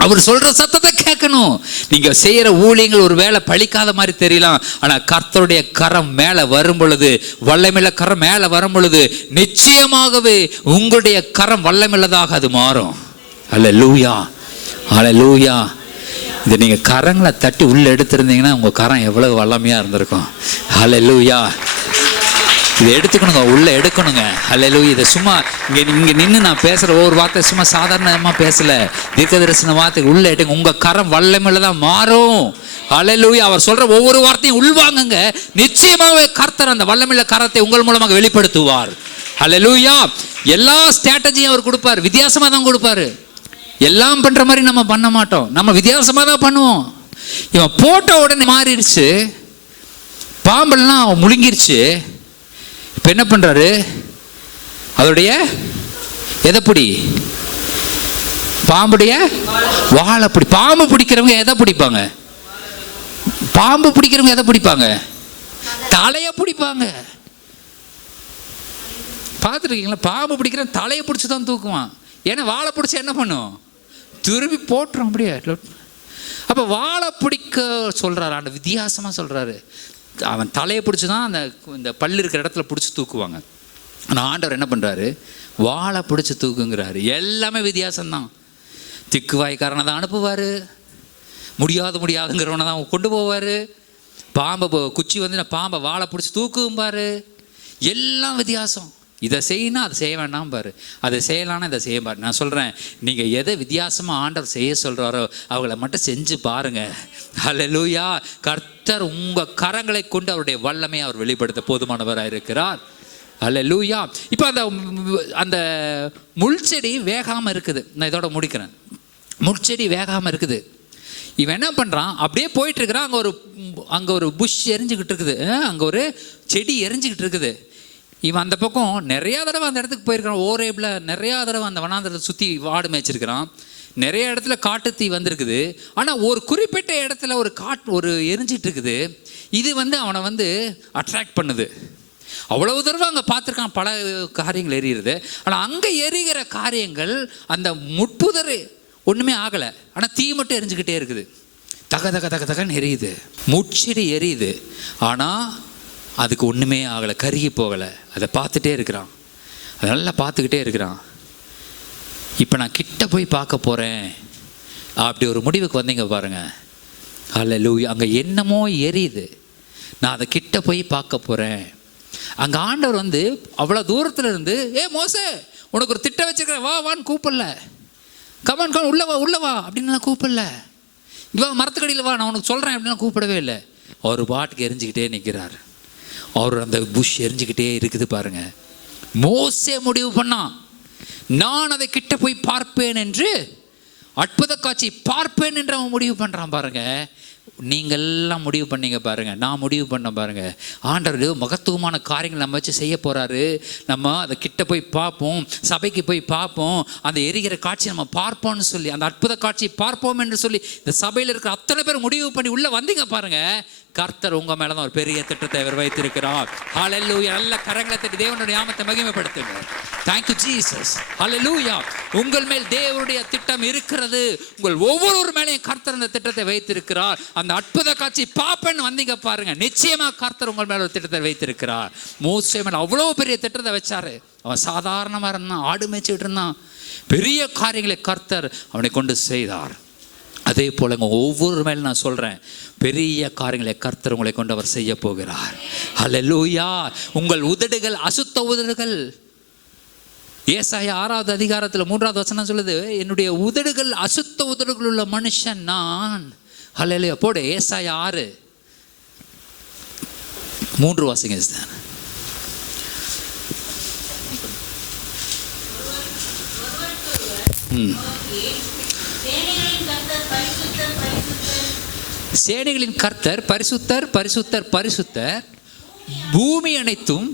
அவர் சொல்ற சத்தத்தை கேட்கணும். நீங்க செய்யற ஊழியங்கள் ஒரு வேலை பழிக்காத மாதிரி தெரியலாம், ஆனா கர்த்தருடைய கரம் மேல வரும் பொழுது, வல்லமையுள்ள கரம் மேல வரும் பொழுது, நிச்சயமாகவே உங்களுடைய கரம் வல்லமையுள்ளதாக அது மாறும். ஹல்லேலூயா, ஹல்லேலூயா. இதை நீங்க கரங்களை தட்டி உள்ள எடுத்திருந்தீங்கன்னா உங்க கரம் எவ்வளவு வல்லமையா இருந்திருக்கும். ஹல்லேலூயா. இதை எடுத்துக்கணுங்க, உள்ள எடுக்கணுங்க. ஹல்லேலூயா. இதை சும்மா இங்க நின்று நான் பேசுற ஒவ்வொரு வார்த்தை சும்மா சாதாரணமா பேசல, தீர்க்கதரிசன வார்த்தை உள்ள எடுங்க. உங்க கரம் வல்லமையில தான் மாறும். ஹல்லேலூயா. அவர் சொல்ற ஒவ்வொரு வார்த்தையும் உள்வாங்குங்க. நிச்சயமாவே கர்த்தர் அந்த வல்லமையில கரத்தை உங்கள் மூலமாக வெளிப்படுத்துவார். ஹல்லேலூயா. எல்லா ஸ்ட்ராட்டஜியும் அவர் கொடுப்பார், வித்தியாசமா தான் கொடுப்பாரு. எல்லாம் பண்ற மாதிரி நம்ம பண்ண மாட்டோம், நம்ம வித்தியாசமா தான் பண்ணுவோம். இவன் போட்ட உடனே மாறிடுச்சு, பாம்பெல்லாம் முழுங்கிருச்சு. இப்ப என்ன பண்றாரு, அதோடைய எதைப்பிடி, பாம்புடைய வாழைப்பிடி. பாம்பு பிடிக்கிறவங்க எதை பிடிப்பாங்க? பாம்பு பிடிக்கிறவங்க எதை பிடிப்பாங்க? தலைய பிடிப்பாங்க. பார்த்துருக்கீங்களா? பாம்பு பிடிக்கிற தலையை பிடிச்சி தான் தூக்குவான். ஏன்னா வாழை பிடிச்சி என்ன பண்ணும்? திருப்பி போட்டுரும் அப்படியே. அப்போ வாழை பிடிக்க சொல்கிறாரு, அந்த வித்தியாசமாக சொல்கிறாரு. அவன் தலையை பிடிச்சி தான் இந்த பல்லு இருக்கிற இடத்துல பிடிச்சி தூக்குவாங்க. ஆனால் ஆண்டவர் என்ன பண்ணுறாரு, வாழை பிடிச்சி தூக்குங்கிறாரு. எல்லாமே வித்தியாசம்தான். திக்குவாய்க்காரனை தான் அனுப்புவார், முடியாதுங்கிறவனை தான் கொண்டு போவார். பாம்பை குச்சி வந்து பாம்பை வாழை பிடிச்சி தூக்கும்பார். எல்லாம் வித்தியாசம். இதை செய்யணும் அதை செய்ய வேண்டாம் பாரு, அதை செய்யலான்னா இதை செய்ய பாரு. நான் சொல்கிறேன், நீங்கள் எதை வித்தியாசமாக ஆண்டவர் செய்ய சொல்கிறாரோ அவங்கள மட்டும் செஞ்சு பாருங்கள். ஹல்லேலூயா. கர்த்தர் உங்கள் கரங்களை கொண்டு அவருடைய வல்லமையை அவர் வெளிப்படுத்த போதுமானவராக இருக்கிறார். ஹல்லேலூயா. இப்போ அந்த முள்செடி வேகாமல் இருக்குது. நான் இதோட முடிக்கிறேன். முள்செடி வேகாமல் இருக்குது. இவன் என்ன பண்ணுறான், அப்படியே போயிட்டுருக்கிறான். அங்கே ஒரு புஷ் எரிஞ்சிக்கிட்டு இருக்குது, அங்கே ஒரு செடி எரிஞ்சிக்கிட்டு இருக்குது. இவன் அந்த பக்கம் நிறையா தடவை அந்த இடத்துக்கு போயிருக்கிறான். ஓரேபில் நிறையா தடவை அந்த வனாந்தரத்தை சுற்றி வாடு மேய்ச்சிருக்கிறான். நிறைய இடத்துல காட்டுத்தீ வந்திருக்குது. ஆனால் ஒரு குறிப்பிட்ட இடத்துல ஒரு எரிஞ்சிட்டு இருக்குது. இது வந்து அவனை வந்து அட்ராக்ட் பண்ணுது. அவ்வளவு தடவை அங்கே பார்த்துருக்கான், பல காரியங்கள் எரியுறது. ஆனால் அங்கே எரிகிற காரியங்கள் அந்த முட்புதர் ஒன்றுமே ஆகலை. ஆனால் தீ மட்டும் எரிஞ்சுக்கிட்டே இருக்குது. தக தக தக தகன்னு எரியுது. முட்செடி எரியுது, ஆனால் அதுக்கு ஒன்றுமே ஆகலை, கருகி போகலை. அதை பார்த்துட்டே இருக்கிறான், அதை நல்லா பார்த்துக்கிட்டே இருக்கிறான். இப்போ நான் கிட்ட போய் பார்க்க போகிறேன் அப்படி ஒரு முடிவுக்கு வந்தீங்க பாருங்கள். ஹல்லேலூயா. அங்கே என்னமோ எரியுது, நான் அதை கிட்ட போய் பார்க்க போகிறேன். அங்கே ஆண்டவர் வந்து அவ்வளோ தூரத்தில் இருந்து, மோசே உனக்கு ஒரு திட்டம் வச்சுருக்கிறேன், வான்னு கூப்பிடல. கமான் உள்ள வா அப்படின்னு நான் கூப்பிடல. இவா மரத்துக்கடியில் வா நான் உனக்கு சொல்கிறேன் அப்படின்னு கூப்பிடவே இல்லை. அவர் பாட்டுக்கு எரிஞ்சிக்கிட்டே நிற்கிறார். அவர் அந்த புஷ் எரிஞ்சிக்கிட்டே இருக்குது பாருங்க. மோசே முடிவு பண்ணான், நான் அதை கிட்ட போய் பார்ப்பேன் என்று, அற்புத காட்சி பார்ப்பேன் என்று அவன் முடிவு பண்ணுறான் பாருங்க. நீங்கள் எல்லாம் முடிவு பண்ணீங்க பாருங்க, நான் முடிவு பண்ண பாருங்க. ஆண்டவர் மகத்துவமான காரியங்கள் நம்ம வச்சு செய்ய போறாரு. நம்ம அதை கிட்ட போய் பார்ப்போம், சபைக்கு போய் பார்ப்போம், அந்த எரிகிற காட்சி நம்ம பார்ப்போம்னு சொல்லி, அந்த அற்புத காட்சி பார்ப்போம் என்று சொல்லி இந்த சபையில் இருக்கிற அத்தனை பேர் முடிவு பண்ணி உள்ள வந்தீங்க பாருங்க. கர்த்தர் உங்க மேலதான் ஒரு பெரிய திட்டத்தை அவர் வைத்திருக்கிறார். ஹல்லேலூயா. நல்ல கரங்களை தட்டி தேவனுடைய நாமத்தை மகிமைப்படுத்துங்க. Thank you Jesus. ஹல்லேலூயா. உங்கள் மேல் தேவனுடைய திட்டம் இருக்கிறது. உங்கள் ஒவ்வொரு மேலையும் கர்த்தர் அந்த திட்டத்தை வைத்திருக்கிறார். அந்த அற்புத காட்சி பாப்பேன்னு வந்தீங்க பாருங்க, நிச்சயமா கர்த்தர் உங்கள் மேல ஒரு திட்டத்தை வைத்திருக்கிறார். மோசே மேல அவ்வளவு பெரிய திட்டத்தை வச்சாரு. அவன் சாதாரணமா இருந்தான், ஆடு மேய்ச்சிட்டு இருந்தான். பெரிய காரியங்களை கர்த்தர் அவனை கொண்டு செய்தார். அதே போல ஒவ்வொரு மேலும் நான் சொல்றேன், பெரிய காரியங்களை கர்த்தர் உங்களை கொண்டு அவர் செய்ய போகிறார். ஹல்லேலூயா. உங்கள் உதடுகள் அசுத்த உதடுகள். ஏசாயா 6வது அதிகாரத்தில் 3வது வசனம் சொல்லுது, என்னுடைய உதடுகள் அசுத்த உதடுகள் உள்ள மனுஷன் நான். ஹல்லேலூயா. போடு ஏசாயா 6:3 வாசிங்க. சேனைகளின் கர்த்தர் பரிசுத்தர் பரிசுத்தர் பரிசுத்தர், பூமி அனைத்தும்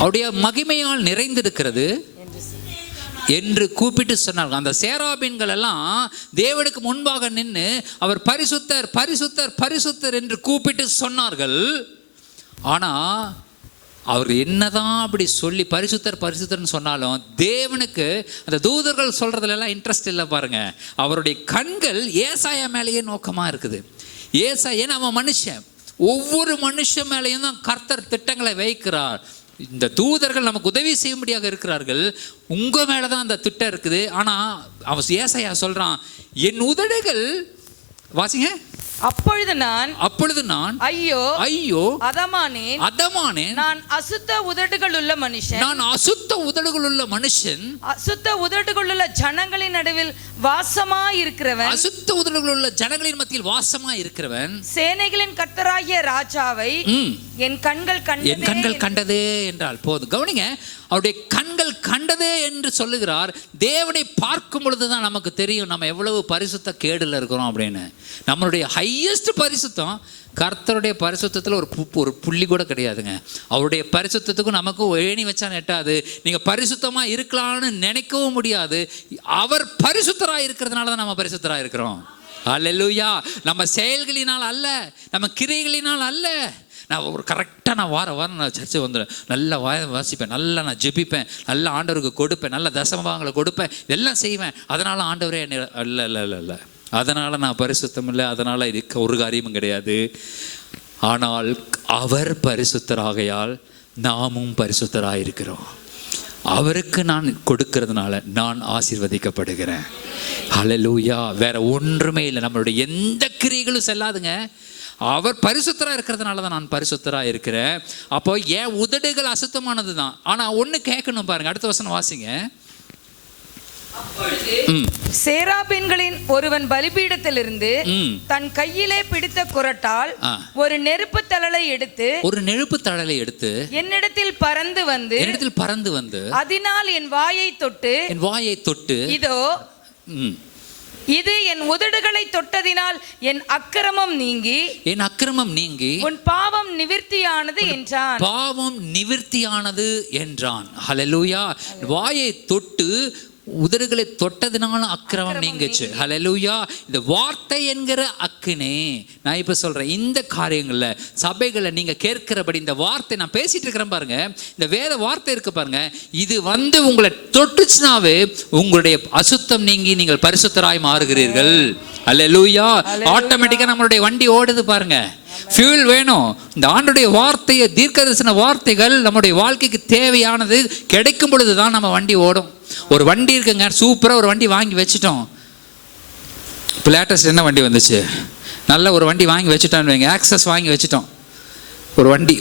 அவருடைய மகிமையால் நிறைந்திருக்கிறது என்று கூப்பிட்டு சொன்னார்கள். அந்த சேராபீன்கள் எல்லாம் தேவனுக்கு முன்பாக நின்று அவர் பரிசுத்தர் பரிசுத்தர் பரிசுத்தர் என்று கூப்பிட்டு சொன்னார்கள். ஆனா அவர் என்னதான் அப்படி சொல்லி பரிசுத்தர் பரிசுத்தர்னு சொன்னாலும் தேவனுக்கு அந்த தூதர்கள் சொல்றதுல எல்லாம் இன்ட்ரெஸ்ட் இல்லை பாருங்க. அவருடைய கண்கள் ஏசாயா மேலேயே நோக்கமா இருக்குது. ஏன்னா அவன் மனுஷன், ஒவ்வொரு மனுஷன் மேலேயும் தான் கர்த்தர் திட்டங்களை வைக்கிறார். இந்த தூதர்கள் நமக்கு உதவி செய்யும்படியாக இருக்கிறார்கள். உங்க மேலதான் அந்த திட்டம் இருக்குது. ஆனா அவன் ஏசாயா சொல்றான், என் உதடுகள் வாசிங்க. அப்பொழுது நான் ஐயோ ஐயோ அதமானேன் அதமானேன், நான் அசுத்த உதடுகள் உள்ள மனுஷன், நான் அசுத்த உதடுகள் உள்ள மனுஷன், அசுத்த உதடுகள் உள்ள ஜனங்களின் நடுவில் வாசமாய் இருக்கிறவன், அசுத்த உதடுகள் உள்ள ஜனங்களின் மத்தியில் வாசமாய் இருக்கிறவன், சேனைகளின் கர்த்தராகிய ராஜாவை என் கண்கள் கண்டதே என்றால் போதும். கவனிங்க, அவருடைய கண்கள் கண்டதே என்று சொல்லுகிறார். தேவனை பார்க்கும் பொழுதுதான் நமக்கு தெரியும் நம்ம எவ்வளவு பரிசுத்த கேடுல இருக்கிறோம் அப்படின்னு. நம்மளுடைய ஹையஸ்ட் பரிசுத்தம் கர்த்தருடைய பரிசுத்தத்தில் ஒரு புள்ளி கூட கிடையாதுங்க. அவருடைய பரிசுத்தத்துக்கும் நமக்கும் ஏணி வச்சா நெட்டாது. நீங்கள் பரிசுத்தமாக இருக்கலாம்னு நினைக்கவும் முடியாது. அவர் பரிசுத்தராக இருக்கிறதுனால தான் நம்ம பரிசுத்தராக இருக்கிறோம். அல்லேலூயா. நம்ம செயல்களினால் அல்ல, நம்ம கிரியைகளினால் அல்ல. நான் ஒரு கரெக்டாக நான் வாரம் நான் சர்ச்சை வந்துடுவேன், நல்லா வாசிப்பேன், நல்லா நான் ஜெபிப்பேன், நல்லா ஆண்டவருக்கு கொடுப்பேன், நல்ல தசமபாகங்களை கொடுப்பேன், இதெல்லாம் செய்வேன், அதனால் ஆண்டவரே இல்லை இல்லை இல்லை இல்லை, அதனால் நான் பரிசுத்தம் இல்லை, அதனால் இதுக்கு ஒரு காரியமும் கிடையாது. ஆனால் அவர் பரிசுத்தராகையால் நாமும் பரிசுத்தராக இருக்கிறோம். அவருக்கு நான் கொடுக்கறதுனால நான் ஆசீர்வதிக்கப்படுகிறேன். ஹல்லேலூயா. வேற ஒன்றுமே இல்லை, நம்மளுடைய எந்த கிரியைகளும் செல்லாதுங்க. அவர் பரிசுத்தராக இருக்கிறதுனால தான் நான் பரிசுத்தராக இருக்கிறேன். அப்போ என் உதடுகள் அசுத்தமானது தான். ஆனால் ஒன்று கேட்கணும் பாருங்க, அடுத்த வசனம் வாசிங்க. சேராபீன்களின் ஒருவன் பலிபீடத்திலிருந்து தன் கையிலே பிடித்த குறட்டால் ஒரு நெருப்பு தழலை எடுத்து என்னிடத்தில் பறந்து வந்து அதனால் என் வாயை தொட்டு இதோ இது என் உதடுகளை தொட்டதினால் என் அக்கிரமம் நீங்கி உன் பாவம் நிவிர்த்தியானது என்றான். ஹல்லேலூயா. வாயை தொட்டு உதடுகளை தொட்டதினால அக்கிரமம் நீங்குச்சு. ஹல்லேலூயா. இந்த வார்த்தை என்கிற அக்கினே, நான் இப்ப சொல்றேன், இந்த காரியங்கள்ல சபைகளை நீங்க கேட்கிறபடி இந்த வார்த்தை நான் பேசிட்டு இருக்கிறேன் பாருங்க, இந்த வேத வார்த்தை இருக்கு பாருங்க, இது உங்களை தொட்டுச்சுனாவே உங்களுடைய அசுத்தம் நீங்கி நீங்கள் பரிசுத்தராய் மாறுகிறீர்கள். அல்லேலூயா. ஆட்டோமேட்டிக்கா நம்மளுடைய வண்டி ஓடுது பாருங்க. ஃபியூல் வேணும். இந்த ஆண்டுடைய வார்த்தையை, தீர்க்கதரிசன வார்த்தைகள் நம்முடைய வாழ்க்கைக்கு தேவையானது கிடைக்கும் பொழுது தான் நம்ம வண்டி ஓடும். ஒரு வண்டி இருக்குங்க, சூப்பராக ஒரு வண்டி வாங்கி வச்சுட்டோம். இப்போ லேட்டஸ்ட் என்ன வண்டி வந்துச்சு, நல்ல ஒரு வண்டி வாங்கி வச்சுட்டோன்னு வைங்க, ஆக்சஸ் வாங்கி வச்சுட்டோம்,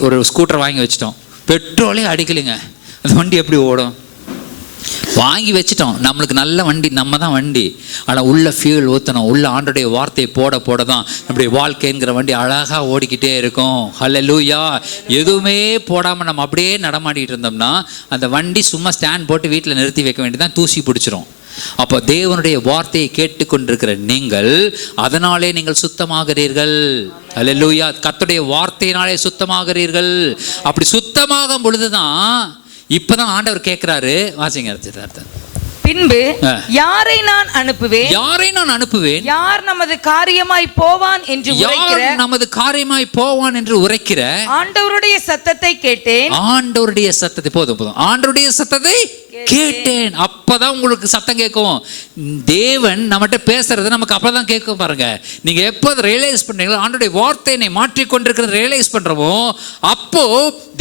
ஒரு ஸ்கூட்டர் வாங்கி வச்சுட்டோம், பெட்ரோலே அடிக்கலைங்க, அந்த வண்டி எப்படி ஓடும்? வாங்கி வச்சுட்டோம், நம்மளுக்கு நல்ல வண்டி, நம்ம தான் வண்டி, ஆனால் உள்ள ஃபியூல் ஊற்றணும், உள்ள ஆண்டுடைய வார்த்தையை போட தான் நம்முடைய வாழ்க்கைங்கிற வண்டி அழகாக ஓடிக்கிட்டே இருக்கும். ஹல்லேலூயா. எதுவுமே போடாமல் நம்ம அப்படியே நடமாடிட்டு இருந்தோம்னா அந்த வண்டி சும்மா ஸ்டாண்ட் போட்டு வீட்டில் நிறுத்தி வைக்க வேண்டியதான், தூசி பிடிச்சிரும். அப்போ தேவனுடைய வார்த்தையை கேட்டுக்கொண்டிருக்கிற நீங்கள், அதனாலே நீங்கள் சுத்தமாகிறீர்கள். ஹல்லேலூயா. கர்த்தருடைய வார்த்தையினாலே சுத்தமாகிறீர்கள். அப்படி சுத்தமாகும் பொழுதுதான் இப்பதான் ஆண்டவர் கேட்கிறாரு. வாசிங்க அர்த்தம். பின்பு யாரை நான் அனுப்புவேன், யார் நமது காரியமாய் போவான் என்று உரைக்கிற ஆண்டவருடைய சத்தத்தை கேட்டேன். ஆண்டவருடைய சத்தத்தை கேட்டேன். அப்பதான் உங்களுக்கு சத்தம் கேட்கும். தேவன் நம்மகிட்ட பேசுறது நமக்கு அப்பதான் கேட்கும் பாருங்க. நீங்க எப்போ ரியலைஸ் பண்றீங்களோ, ஆண்டவருடைய வார்த்தையை மாற்றிக்கொண்டிருக்கிறது ரியலைஸ் பண்றோமோ, அப்போ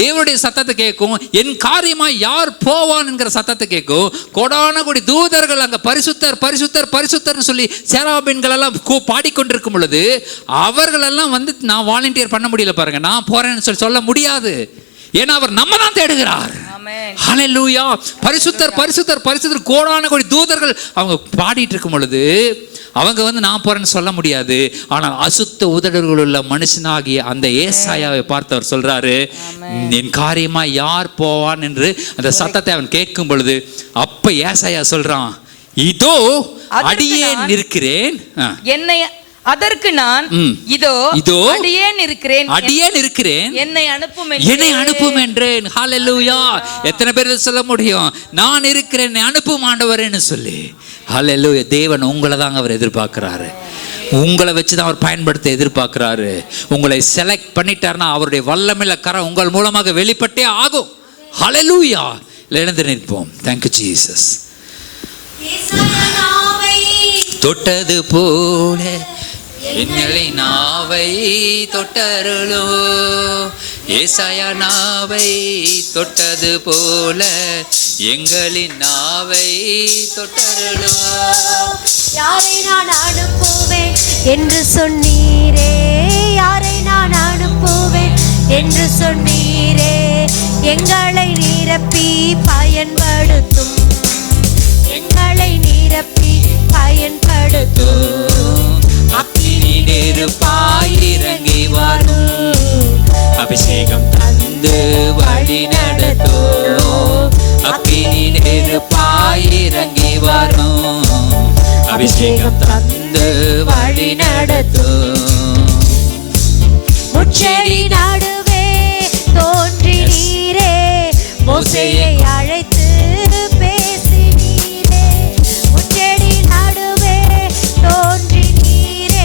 தேவனுடைய சத்தத்தை கேட்கும். என் காரியமாய் யார் போவான் என்கிற சத்தத்தை கேட்கும். கோடான கோடி தூதர்கள் அங்க பரிசுத்தர் பரிசுத்தர் பரிசுத்தர்னு சொல்லி சேராபீன்கள் எல்லாம் பாடிக்கொண்டிருக்கும் பொழுது, அவர்கள் எல்லாம் நான் வாலண்டியர் பண்ண முடியல பாருங்க, நான் போறேன்னு சொல்ல முடியாது. ஏன்னா அவர் நம்ம தான் தேடுகிறார். ஹல்லேலூயா. பரிசுத்தர் பரிசுத்தர் பரிசுத்தர் கோடான கோடி தூதர்கள் அவங்க பாடிட்டு இருக்கும் பொழுது அவங்க நான் போறேன்னு சொல்ல முடியாது. ஆனால் அசுத்த உதடுகள் உள்ள மனுஷனாகிய அந்த ஏசாயாவை பார்த்தவர் சொல்றாரு, என் காரியமா யார் போவான் என்று அந்த சத்தத்தை அவன் கேட்கும் பொழுது, அப்ப ஏசாயா சொல்றான், இதோ அடியேன் இருக்கிறேன், அதற்கு நான் இதோ அடியேன் இருக்கிறேன், என்னை அனுப்பும் என்றேன். ஹல்லேலூயா. எத்தனை பேர் சொல்ல முடியும், நான் இருக்கிறேன், என்னை அனுப்பும் ஆண்டவரேன்னு சொல்லி? ஹல்லேலூயா. தேவன் உங்களை தாங்க அவர் எதிர்பார்க்கிறாரு. உங்களை வச்சுதான் அவர் பயன்படுத்த எதிர்பார்க்கிறாரு. உங்களை செலக்ட் பண்ணிட்டாருன்னா அவருடைய வல்லமையுள்ள கரம் உங்கள் மூலமாக வெளிப்பட்டே ஆகும். ஹல்லேலூயா. எழுந்து நிற்போம். Thank you Jesus. தொட்டது போல எங்களை நாவை தொட்டருளோ, ஏசாயா நாவை தொட்டது போல எங்களின் நாவை தொட்டருளோ. யாரை நான் அனுப்புவேன் என்று சொன்னீரே, யாரை நான் அனுப்புவேன் என்று சொன்னீரே, எங்களை நிரப்பி பயன்படுத்தும், எங்களை நிரப்பி பயன்படுத்தும். அக்கினி நெருப்பாய் இறங்கி வரும், அபிஷேகம் தந்து வழி நடத்தும். அக்கினி நெருப்பாய் இறங்கி வரும், அபிஷேகம் தந்து வழி நடத்தும். முச்செடி நடுவே தோன்றி நீரே, மோசேயை அழைத்து பேசினீரே. முச்செடி நடுவே தோன்றி நீரே,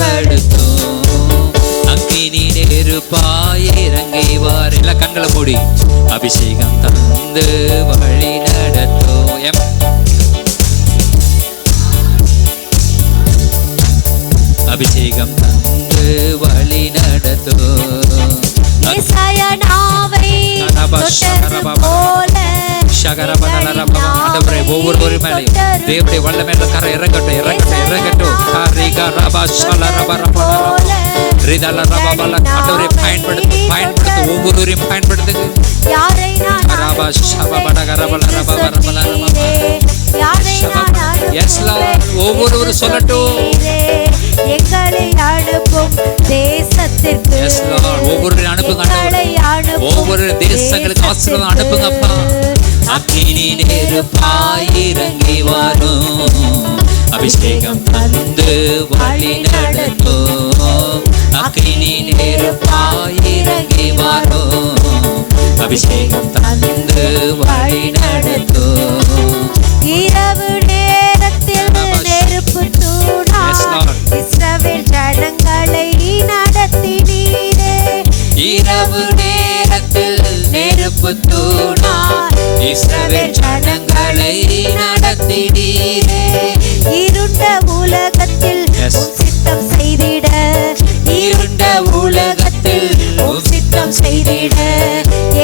பயன்படுத்தும். அக்கினி நெருப்பாய் இறங்கி வார். எல்லாம் கண்களை மூடி. அபிஷேகம் தந்து வழி நடத்தும். அபிஷேகம் தந்து வழி நடத்தும். ஒவ்வொரு மேலையும் தேவனுடைய வல்லமையில கரை இறங்கட்டும், இறங்கட்டும், இறங்கட்டும். பயன்படுத்து, பயன்படுத்து, ஒவ்வொருவரையும் பயன்படுத்துங்க. ஒவ்வொருவரும் சொல்லட்டும். எங்களை அனுப்பும் தேசத்திற்கு ஒவ்வொரு அனுப்புங்க. ஒவ்வொரு தேசங்களுக்கு ஆசீர்வாதம் அனுப்புங்கப்பா. அக்கினி நெருப்பாய் இறங்கி வரும். அபிஷேகம் தந்து வழி நடத்தும். அக்கினி நெருப்பாய் இறங்கி வரும். அபிஷேகம் தந்து வழி நடத்தும். இரவு நேரத்தில் நெருப்பு தூணாய் இஸ்ரவேல் ஜனங்களை நடத்தினீரே. இரவு நேரத்தில் நெருப்பு தூணாய் இஸ்ரவேல் ஜனங்களை நடத்தினீரே. இருண்ட உலகத்தில் உம் சித்தம் செய்திட, இருண்ட உலகத்தில் உம் சித்தம் செய்திட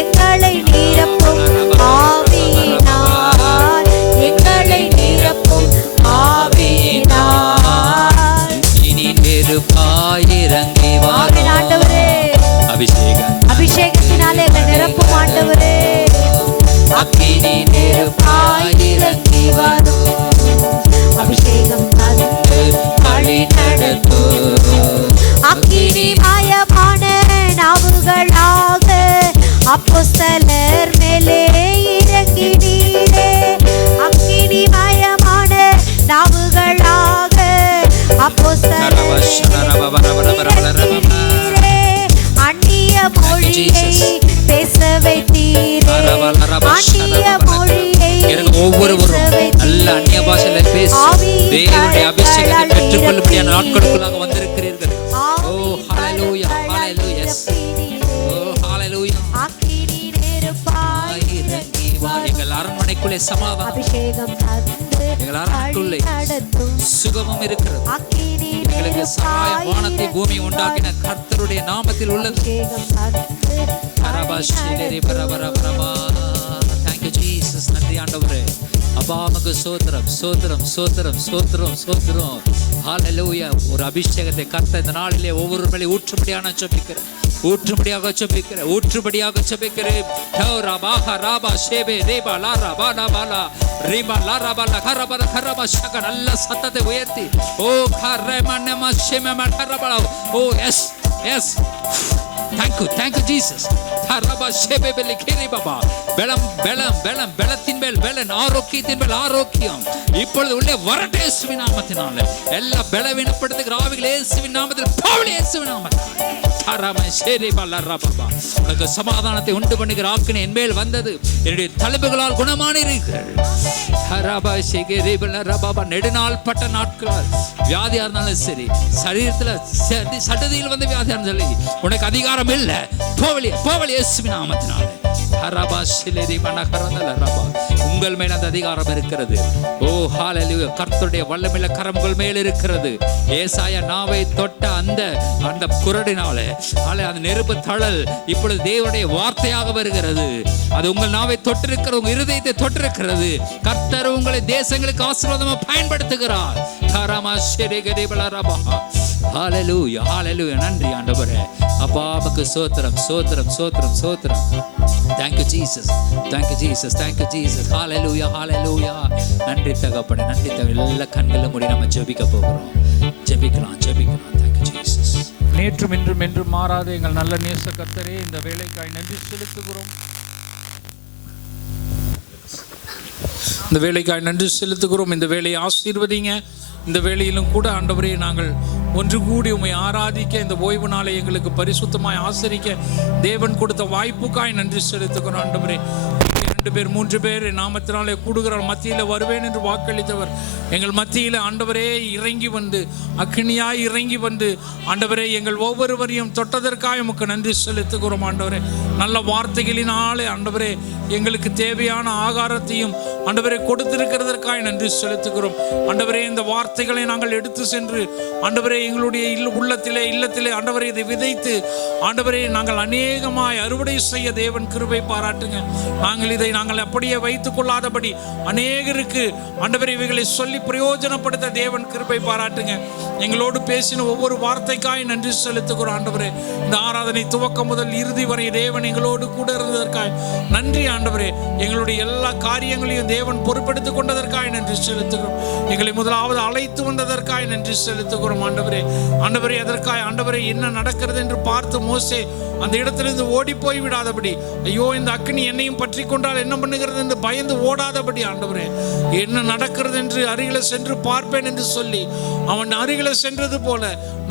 எங்களை நிரப்பும் ஆவியினால், எங்களை நிரப்பும் ஆவியினால். இனி நெருப்பாய் இறங்கி வரும். ஆண்டவரே, அபிஷேகம் அபிஷேகத்தினாலே எங்களை நிரப்பும் ஆண்டவரே. அக்கினி நெருப்பாய் இறங்கி வரும். அபிஷேகம் தந்து வழி நடத்தும். அக்கினி மயமான நாவுகளாக அப்போஸ்தலர் மேலே இறங்கினீரே. அக்கினி மயமான நாவுகளாக அப்போஸ்தலர் அந்நிய மொழியை பேச வைத்தீரே. அந்நிய மொழியை ஒவ்வொருவரும் நல்ல அந்நிய பாஷையில பேசி தேவனுடைய அபிஷேகத்தை பெற்றுக்கொள்ளும்படியான நாட்களுக்குள்ளாக வந்திருக்கிறீர்கள். ஓ ஹalleluya, hallelujah, yes. ஓ hallelujah. அக்கினி நெருப்பாய் இறங்கி வா. எங்கள் அரண்மனைக்குள்ளே சமாதானம், அபிஷேகம் தந்து எங்கள் அரண்மனைக்குள்ளே நடத்தும். சுகமும் இருக்கிறது. அக்கினி எங்களுக்கு சகாயம் வானத்தை பூமி உண்டாக்கின கர்த்தருடைய நாமத்தில் உள்ளது. அபிஷேகம் தந்து அரபாஷிலேரி பரபர பரபா. Thank you Jesus. நன்றி ஆண்டவரே. அப்பா உமக்கு ஸ்தோத்திரம், ஸ்தோத்திரம், ஸ்தோத்திரம், ஸ்தோத்திரம், ஸ்தோத்திரம். ஹalleluya. ஒரு அபிஷேகத்தை கர்த்தர் இந்த நாளிலே ஒவ்வொரு மேலே ஊற்றும்படியாக ஜெபிக்கிறேன், ஊற்றும்படியாக ஜெபிக்கிறேன், ஊற்றும்படியாக ஜெபிக்கிறேன். ராபா ராபா ஷேபே ரேபா லாரா பாலா பாலா ரீபா லாரா பாலா கரபர கரபா ஷக. நல்ல சத்தத்தை உயர்த்தி ஓ கரமனம ஷேமம கரபல. ஓ எஸ் எஸ். Thank you Jesus. தரபா ஷேபேபெலி கேரி பாபா. பலம் பலம் பலம், பலத்தின் மேல் பலன், ஆரோக்கியத்தின் மேல் ஆரோக்கியம் இப்பொழுது உள்ளே வரட்டும் இயேசுவின் நாமத்தினாலே. எல்லா பலவீனப்படுத்துகிற ஆவிகள் இயேசுவின் நாமத்தில் போடு, இயேசுவின் நாமத்தில். தரபா ஷேரி பாலா பாபா. உனக்கு சமாதானத்தை உண்டு பண்ணுகிற ஆக்கினை என் மேல் வந்தது. என்னுடைய தழும்புகளால் குணமானீர்கள். தரபா ஷேரி பாலா பாபா. நெடுநாள் பட்ட நாட்கள் வியாதியா இருந்தாலும் சரி, சரீரத்துல சடுதியில் வந்த வியாதியா இருந்தாலும் சரி, உனக்கு அதிகாரம் இல்லை. போவலியே போவலியே இயேசுவின் நாமத்தினாலே. உங்கள் மேல் அந்த அதிகாரம் இருக்கிறது. ஓ ஹalleluya. கர்த்தருடைய வல்லமையுள்ள கரம் உங்கள் மேல் இருக்கிறது. ஏசாயா நாவை தொட்ட அந்த குரடினாலே அந்த நெருப்பு தழல் இப்பொழுது தேவனுடைய வார்த்தையாக வருகிறது. அது உங்கள் நாவை தொட்டிருக்கிறது, உங்கள் இருதயத்தை தொட்டிருக்கிறது. கர்த்தர் உங்களை தேசங்களுக்கு ஆசீர்வாதமாக பயன்படுத்துகிறார். ஹalleluya, ஹalleluya. நன்றி ஆண்டவரே. அப்பா உமக்கு ஸ்தோத்திரம், ஸ்தோத்திரம், ஸ்தோத்திரம், ஸ்தோத்திரம். Thank you Jesus, thank you Jesus, thank you Jesus. Hallelujah, hallelujah. நன்றி தகப்பனே, நன்றி தகப்பனே. எல்லா கண்களும் மூடி நம்ம ஜெபிக்க போகிறோம். ஜெபிக்கலாம், ஜெபிக்கலாம். Thank you Jesus. நேற்றும் இன்றும் என்றும் மாறாத எங்கள் நல்ல நேச கர்த்தரே, இந்த வேலைக்காய் நன்றி செலுத்துகிறோம். இந்த வேலைக்காய் நன்றி செலுத்துகிறோம். இந்த வேலையை ஆசீர்வதிங்க. இந்த வேளையிலும் கூட ஆண்டவரே, நாங்கள் ஒன்று கூடி உம்மை ஆராதிக்க, இந்த ஓய்வு நாளை எங்களுக்கு பரிசுத்தமாய் ஆசரிக்க தேவன் கொடுத்த வாய்ப்புக்காய் நன்றி செலுத்துகிறோம். ஆண்டவரே, 2 பேர் 3 பேர் நாமத்தினாலே கூடுகிற மத்தியில் வருவேன் என்று வாக்களித்தவர் எங்கள் மத்தியில் ஆண்டவரே இறங்கி வந்து அக்கினியாய் இறங்கி வந்து ஆண்டவரே எங்கள் ஒவ்வொருவரையும் தொட்டதற்காக உமக்கு நன்றி செலுத்துகிறோம். ஆண்டவரே நல்ல வார்த்தைகளினாலே ஆண்டவரே எங்களுக்கு தேவையான ஆகாரத்தையும் ஆண்டவரே கொடுத்திருக்கிறதற்காக நன்றி செலுத்துகிறோம். ஆண்டவரே இந்த வார்த்தைகளை நாங்கள் எடுத்து சென்று ஆண்டவரே எங்களுடைய இல்லத்திலே ஆண்டவரே இதை விதைத்து ஆண்டவரே நாங்கள் அநேகமாய் அறுவடை செய்ய தேவன் கிருபை பாராட்டுங்க. நாங்கள் அப்படியே வைத்துக் கொள்ளாதபடி அநேகருக்கு ஆண்டவரே இவைகளை சொல்லி பிரயோஜனப்படுத்த தேவன் கிருபை பாராட்டுங்க. எங்களோடு பேசின ஒவ்வொரு வார்த்தைக்காய் நன்றி செலுத்துகிறோம். ஆண்டவரே இந்த ஆராதனை துவக்கம் முதல் இறுதி வரை தேவன் எங்களோடு கூட இருந்ததற்காய் நன்றி. ஆண்டவரே எங்களுடைய எல்லா காரியங்களையும் தேவன் பொறுப்பெடுத்துக் கொண்டதற்காய் நன்றி செலுத்துகிறோம். எங்களை முதலாவது அழைத்து வந்ததற்காய் நன்றி செலுத்துகிறோம். ஆண்டவரே அதற்காய் ஆண்டவரே என்ன நடக்கிறது என்று பார்த்து மோசே அந்த இடத்திலிருந்து ஓடி போய் விடாதபடி, ஐயோ இந்த அக்கினி என்னையும் பற்றி கொண்டால் என்ன பண்ணுகிறது என்று பயந்து ஓடாதபடி ஆண்டவரே என்ன நடக்கிறது என்று அருகில சென்று பார்ப்பேன் என்று சொல்லி அவன் அருகில சென்றது போல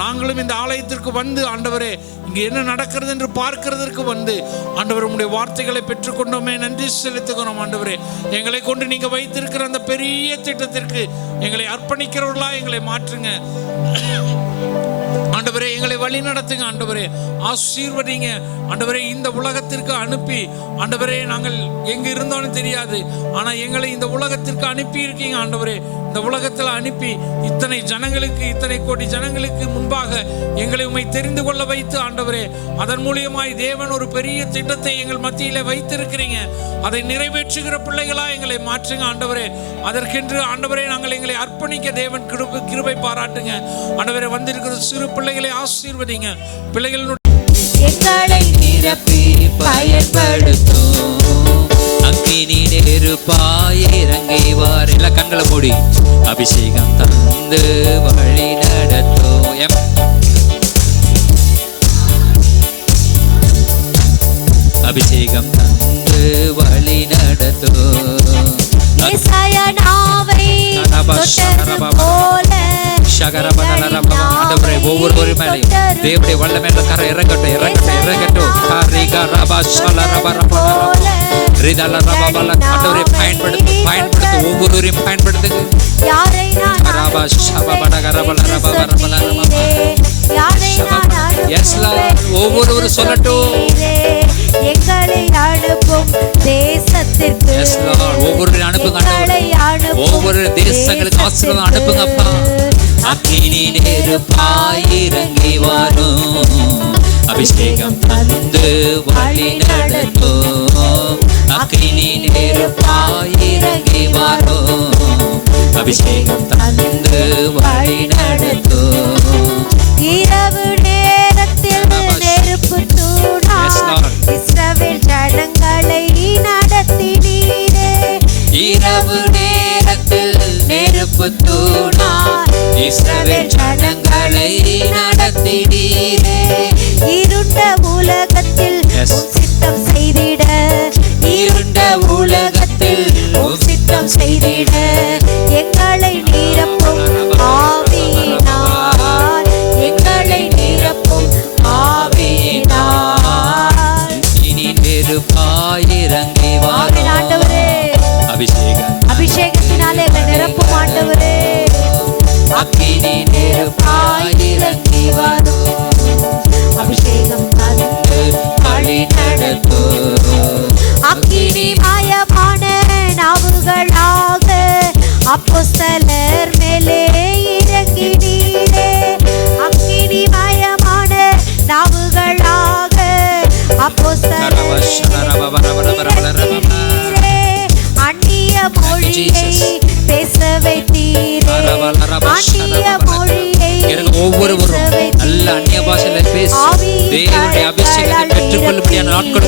நாங்களும் இந்த ஆலயத்திற்கு வந்து ஆண்டவரே இங்கு என்ன நடக்கிறது என்று பார்க்கிறதற்கு வந்து ஆண்டவர் உம்முடைய வார்த்தைகளை பெற்றுக்கொண்டோமே நன்றி செலுத்துகிறோம். ஆண்டவரே எங்களை கொண்டு நீங்க வைத்திருக்கிற அந்த பெரிய திட்டத்திற்கு எங்களை அர்ப்பணிக்கிறவர்களா எங்களை மாற்றுங்க. ஆண்டவரே எங்களை வழி நடத்துங்க. ஆண்டவரே ஆசீர்வதிங்க. ஆண்டவரே இந்த உலகத்திற்கு அனுப்பி ஆண்டவரே நாங்கள் எங்க இருந்தாலும் தெரியாது, ஆனா எங்களை இந்த உலகத்திற்கு அனுப்பி இருக்கீங்க. ஆண்டவரே இந்த உலகத்தில் அனுப்பி இத்தனை கோடி ஜனங்களுக்கு முன்பாக எங்களை உம்மை தெரிந்து கொள்ள வைத்து ஆண்டவரே அதன் மூலியமாய் தேவன் ஒரு பெரிய திட்டத்தை எங்கள் மத்தியில வைத்திருக்கிறீங்க. அதை நிறைவேற்றுகிற பிள்ளைகளா எங்களை மாற்றுங்க. ஆண்டவரே அதற்கென்று ஆண்டவரே நாங்கள் எங்களை அர்ப்பணிக்க தேவன் கிருபை பாராட்டுங்க. ஆண்டவரே வந்திருக்கிற சிறு பிள்ளைகளை ஆசீர்வதிங்க. பிள்ளைகளுடைய எங்களை நிரப்பி பயன்படுத்தும் அக்கினி நெருப்பாய் இறங்கி வார். எல்லா கண்களை மூடி அபிஷேகம் தந்து வழி நடத்தும். அபிஷேகம் தந்து வழி நடத்தும். ஒவ்வொரு மேலையும் தேவனுடைய வல்லமையில கரை இறங்கட்டும். பயன்படுத்து ஒவ்வொருவரையும் பயன்படுத்துங்க. ஒவ்வொருவரும் சொல்லட்டும். எங்களை அனுப்பும் தேசத்திற்கு ஒவ்வொரு அனுப்புங்க. ஒவ்வொரு தேசங்களுக்கு ஆசீர்வாதம் அனுப்புங்கப்பா. அக்கினி நெருப்பாய் இறங்கி வரும். அபிஷேகம் தந்து வழி நடத்தும். அக்கினி நெருப்பாய் இறங்கி வரும். அபிஷேகம் தந்து வழி நடத்தும். இரவு நேரத்தில் நெருப்பு தூணாய் இஸ்ரவேல் ஜனங்களை நடத்தினீரே. இரவு நேரத்தில் நெருப்பு தூணாய் இஸ்ரவேல் ஜனங்களை நடத்தினீரே. இருண்ட உலகத்தில் உம் சித்தம் செய்திட, இருண்ட உலகத்தில் உம் சித்தம் செய்திட எங்களை நிரப்பும் ஆவியினால், எங்களை நிரப்பும் ஆவியினால். இனி நெருப்பாய் இறங்கி வரும். ஆண்டவரே அபிஷேகத்தினாலே எங்களை நிரப்பும் ஆண்டவரே. அக்கினி நெருப்பாய் இறங்கி வரும். அபிஷேகம் தந்து வழி நடத்தும். அக்கினி மயமான நாவுகளாக அப்போஸ்தலர் மேலே இறங்கினீரே. அக்கினி மயமான நாவுகளாக அப்போஸ்தலர் அந்நிய மொழியை பேச வைத்தீரே. அந்நிய மொழியை ஒவ்வொருவரும் நல்ல அந்நிய பாஷையில பேசி தேவனுடைய அபிஷேகத்தை பெற்றுக்கொள்ளும்படியான நாட்கள்